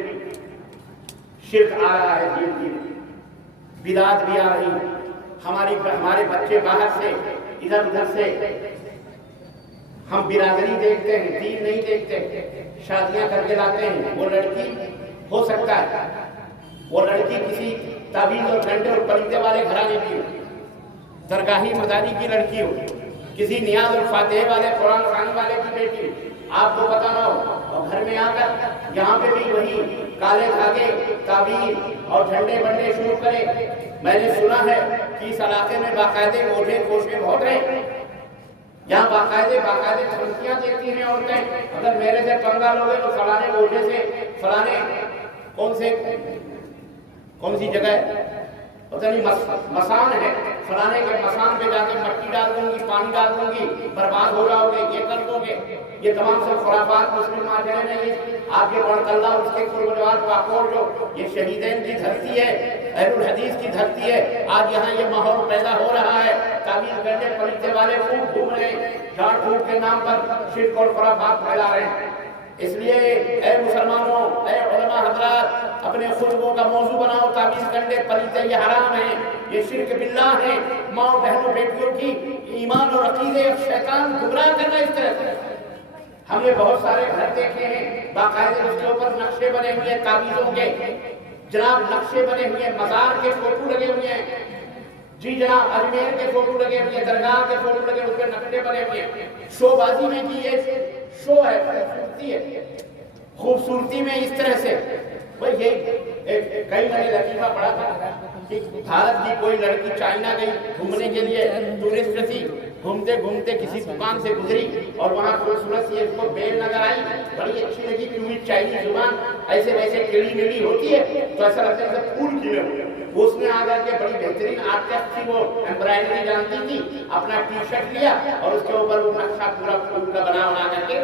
شرک آ رہا ہے، دھیرے دھیرے بدعت بھی آ رہی ہے. ہمارے بچے باہر سے ادھر ادھر سے ہم برادری دیکھتے ہیں، دین نہیں دیکھتے. شادیاں کر کے لاتے ہیں. وہ لڑکی ہو سکتا ہے وہ لڑکی کسی تعویذ اور گھنٹے اور پلیتے والے گھرانے کی ہو، درگاہی مداری کی لڑکی ہو، کسی نیاز الفاتح والے قرآن خوانی والے کی بیٹی ہو. آپ کو پتا نہ ہو اور گھر میں آ کر یہاں پہ بھی وہی کالے دھاگے تعویذ اور جھنڈے بنڈے شروع کرے. میں نے سنا ہے کہ اس علاقے میں باقاعدے اوٹھے کوشے بہت رہے. یہاں باقاعدے دھمکیاں دیتی ہیں عورتیں، اگر میرے سے پنگا لوگے تو فلانے اوٹھے سے فلانے کون سی جگہ ہے پتہ نہیں، مسان ہے، فلانے کے مسان پہ جا کے مٹی ڈال دوں گی، پانی ڈال دوں گی، برباد ہو جاؤ گے، یہ کر دو گے. یہ تمام سب خرافات مسلم معاشرے میں یہ آپ کے بڑھ اللہ اس کے قربان پاکور جو یہ شہیدین کی دھرتی ہے، اہل الحدیث کی دھرتی ہے. آج یہاں یہ ماحول پیدا ہو رہا ہے. تعویذ گھنٹے پلیتے والے خوب گھوم رہے ہیں، جھاڑ پھوک کے نام پر شرک اور خرافات پھیلا رہے ہیں. اس لیے اے مسلمانوں، اے علماء حضرات، اپنے خطبوں کا موضوع بناؤ تعویذ گھنٹے پلیتے یہ حرام ہیں، یہ شرک باللہ ہے. ماں بہنوں بیٹیوں کی ایمان اور عقیدے اور شیطان گمراہ کرنا اس طرح سے. ہم نے بہت سارے گھر دیکھے ہیں باقاعدہ اس کے اوپر نقشے بنے ہوئے ہیں تعویذوں کے. جناب نقشے بنے ہوئے ہیں، مزار کے فوٹو لگے ہوئے ہیں. جی جناب اجمیر کے فوٹو لگے ہوئے ہیں، درگاہ کے فوٹو لگے، اس پہ نقشے بنے ہوئے ہیں. شو بازی میں کی یہ شو ہے، خوبصورتی میں اس طرح سے. کئی میں نے لطیفہ پڑھا تھا کہ بھارت کی کوئی لڑکی چائنا گئی گھومنے کے لیے، ٹورسٹ تھی، گھومتے گھومتے کسی دکان سے گزری اور وہاں خوبصورت سی اس کو بیل نظر آئی، بڑی اچھی لگی کیونکہ چائنی زبان ایسے ویسے ٹیڑھی میڑھی ہوتی ہے تو ایسا لگتا ہے جیسے پھول کھلے ہوئے. اس نے آ کر کے بڑی بہترین آرٹسٹ تھی، وہ ایمبرائڈری جانتی تھی، اپنا ٹی شرٹ لیا اور اس کے اوپر وہ نقشہ پورا پھول کا بنا کر کے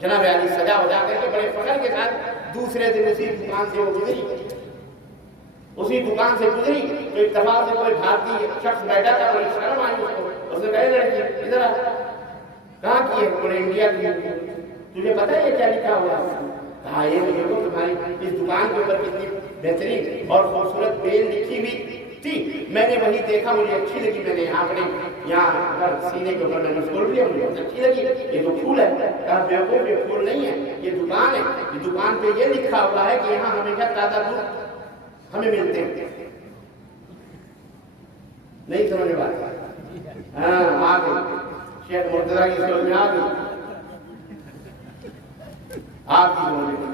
جناب علی سجا ہو جا کر کے بڑے فخر کے ساتھ دوسرے دن اسی دکان سے وہ گزری تو اتفاق سے کوئی بھارتی شخص بیٹھا تھا، بڑی شرم آئی اس کو. اس نے کہا لڑکی ادھر آ، کہاں کی ہے؟ بولے انڈیا کی. تجھے پتا ہے یہ کیا لکھا ہوا ہے؟ کہا یہ دیکھو تمہاری اس دکان کے اوپر کتنی بہترین اور خوبصورت بیل لکھی ہوئی تھی. میں نے وہی دیکھا، مجھے اچھی لگی، میں نے یہاں سینے کے اوپر میں نے کھول لیا، مجھے اچھی لگی. یہ تو پھول ہے. کہا بیوقوف یہ پھول نہیں ہے، یہ دکان ہے. یہ دکان پہ یہ لکھا ہوا ہے کہ یہاں ہمیشہ تازہ دودھ ہمیں ملتے ہیں. نہیں سمجھ بات؟ ہاں آ گئی شیخ مرتضیٰ کی سمجھ میں آ گئی، آپ کی سمجھ میں.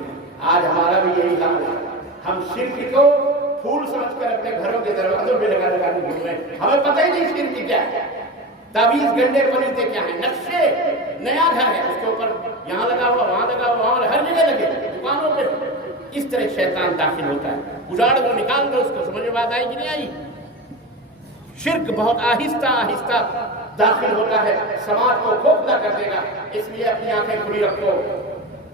آج ہمارا بھی یہی حال ہے. ہم شرک کو پھول سمجھ کر اپنے گھروں کے دروازوں پہ لگا کے گھوم رہے ہیں. ہمیں پتہ ہی نہیں شرک کیا ہے، تعویذ گھنٹے پلیتے کیا ہیں. نقشے نیا گھر ہے، اس کے اوپر یہاں لگا ہوا، وہاں لگا ہوا، وہاں ہر جگہ لگے دکانوں پہ. اس طرح شیطان داخل ہوتا ہے. اجاڑ کو نکال دو اس کو. سمجھ میں بات آئی کہ نہیں آئی؟ شرک بہت آہستہ آہستہ داخل ہوتا ہے، سماج کو کھوکھلا کر دے گا، اس لیے اپنی آنکھیں کھلی رکھو،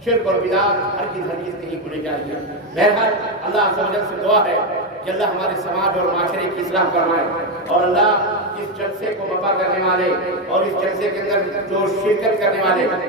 شرک اور بدعت ہرگز نہیں کھلے چاہیے۔ بہرحال اللہ عز و جل سے دعا ہے کہ اللہ ہمارے سماج اور معاشرے کی اصلاح فرمائے، اور اللہ اس جلسے کو بپا کرنے والے اور اس جلسے کے اندر جو شرکت کرنے والے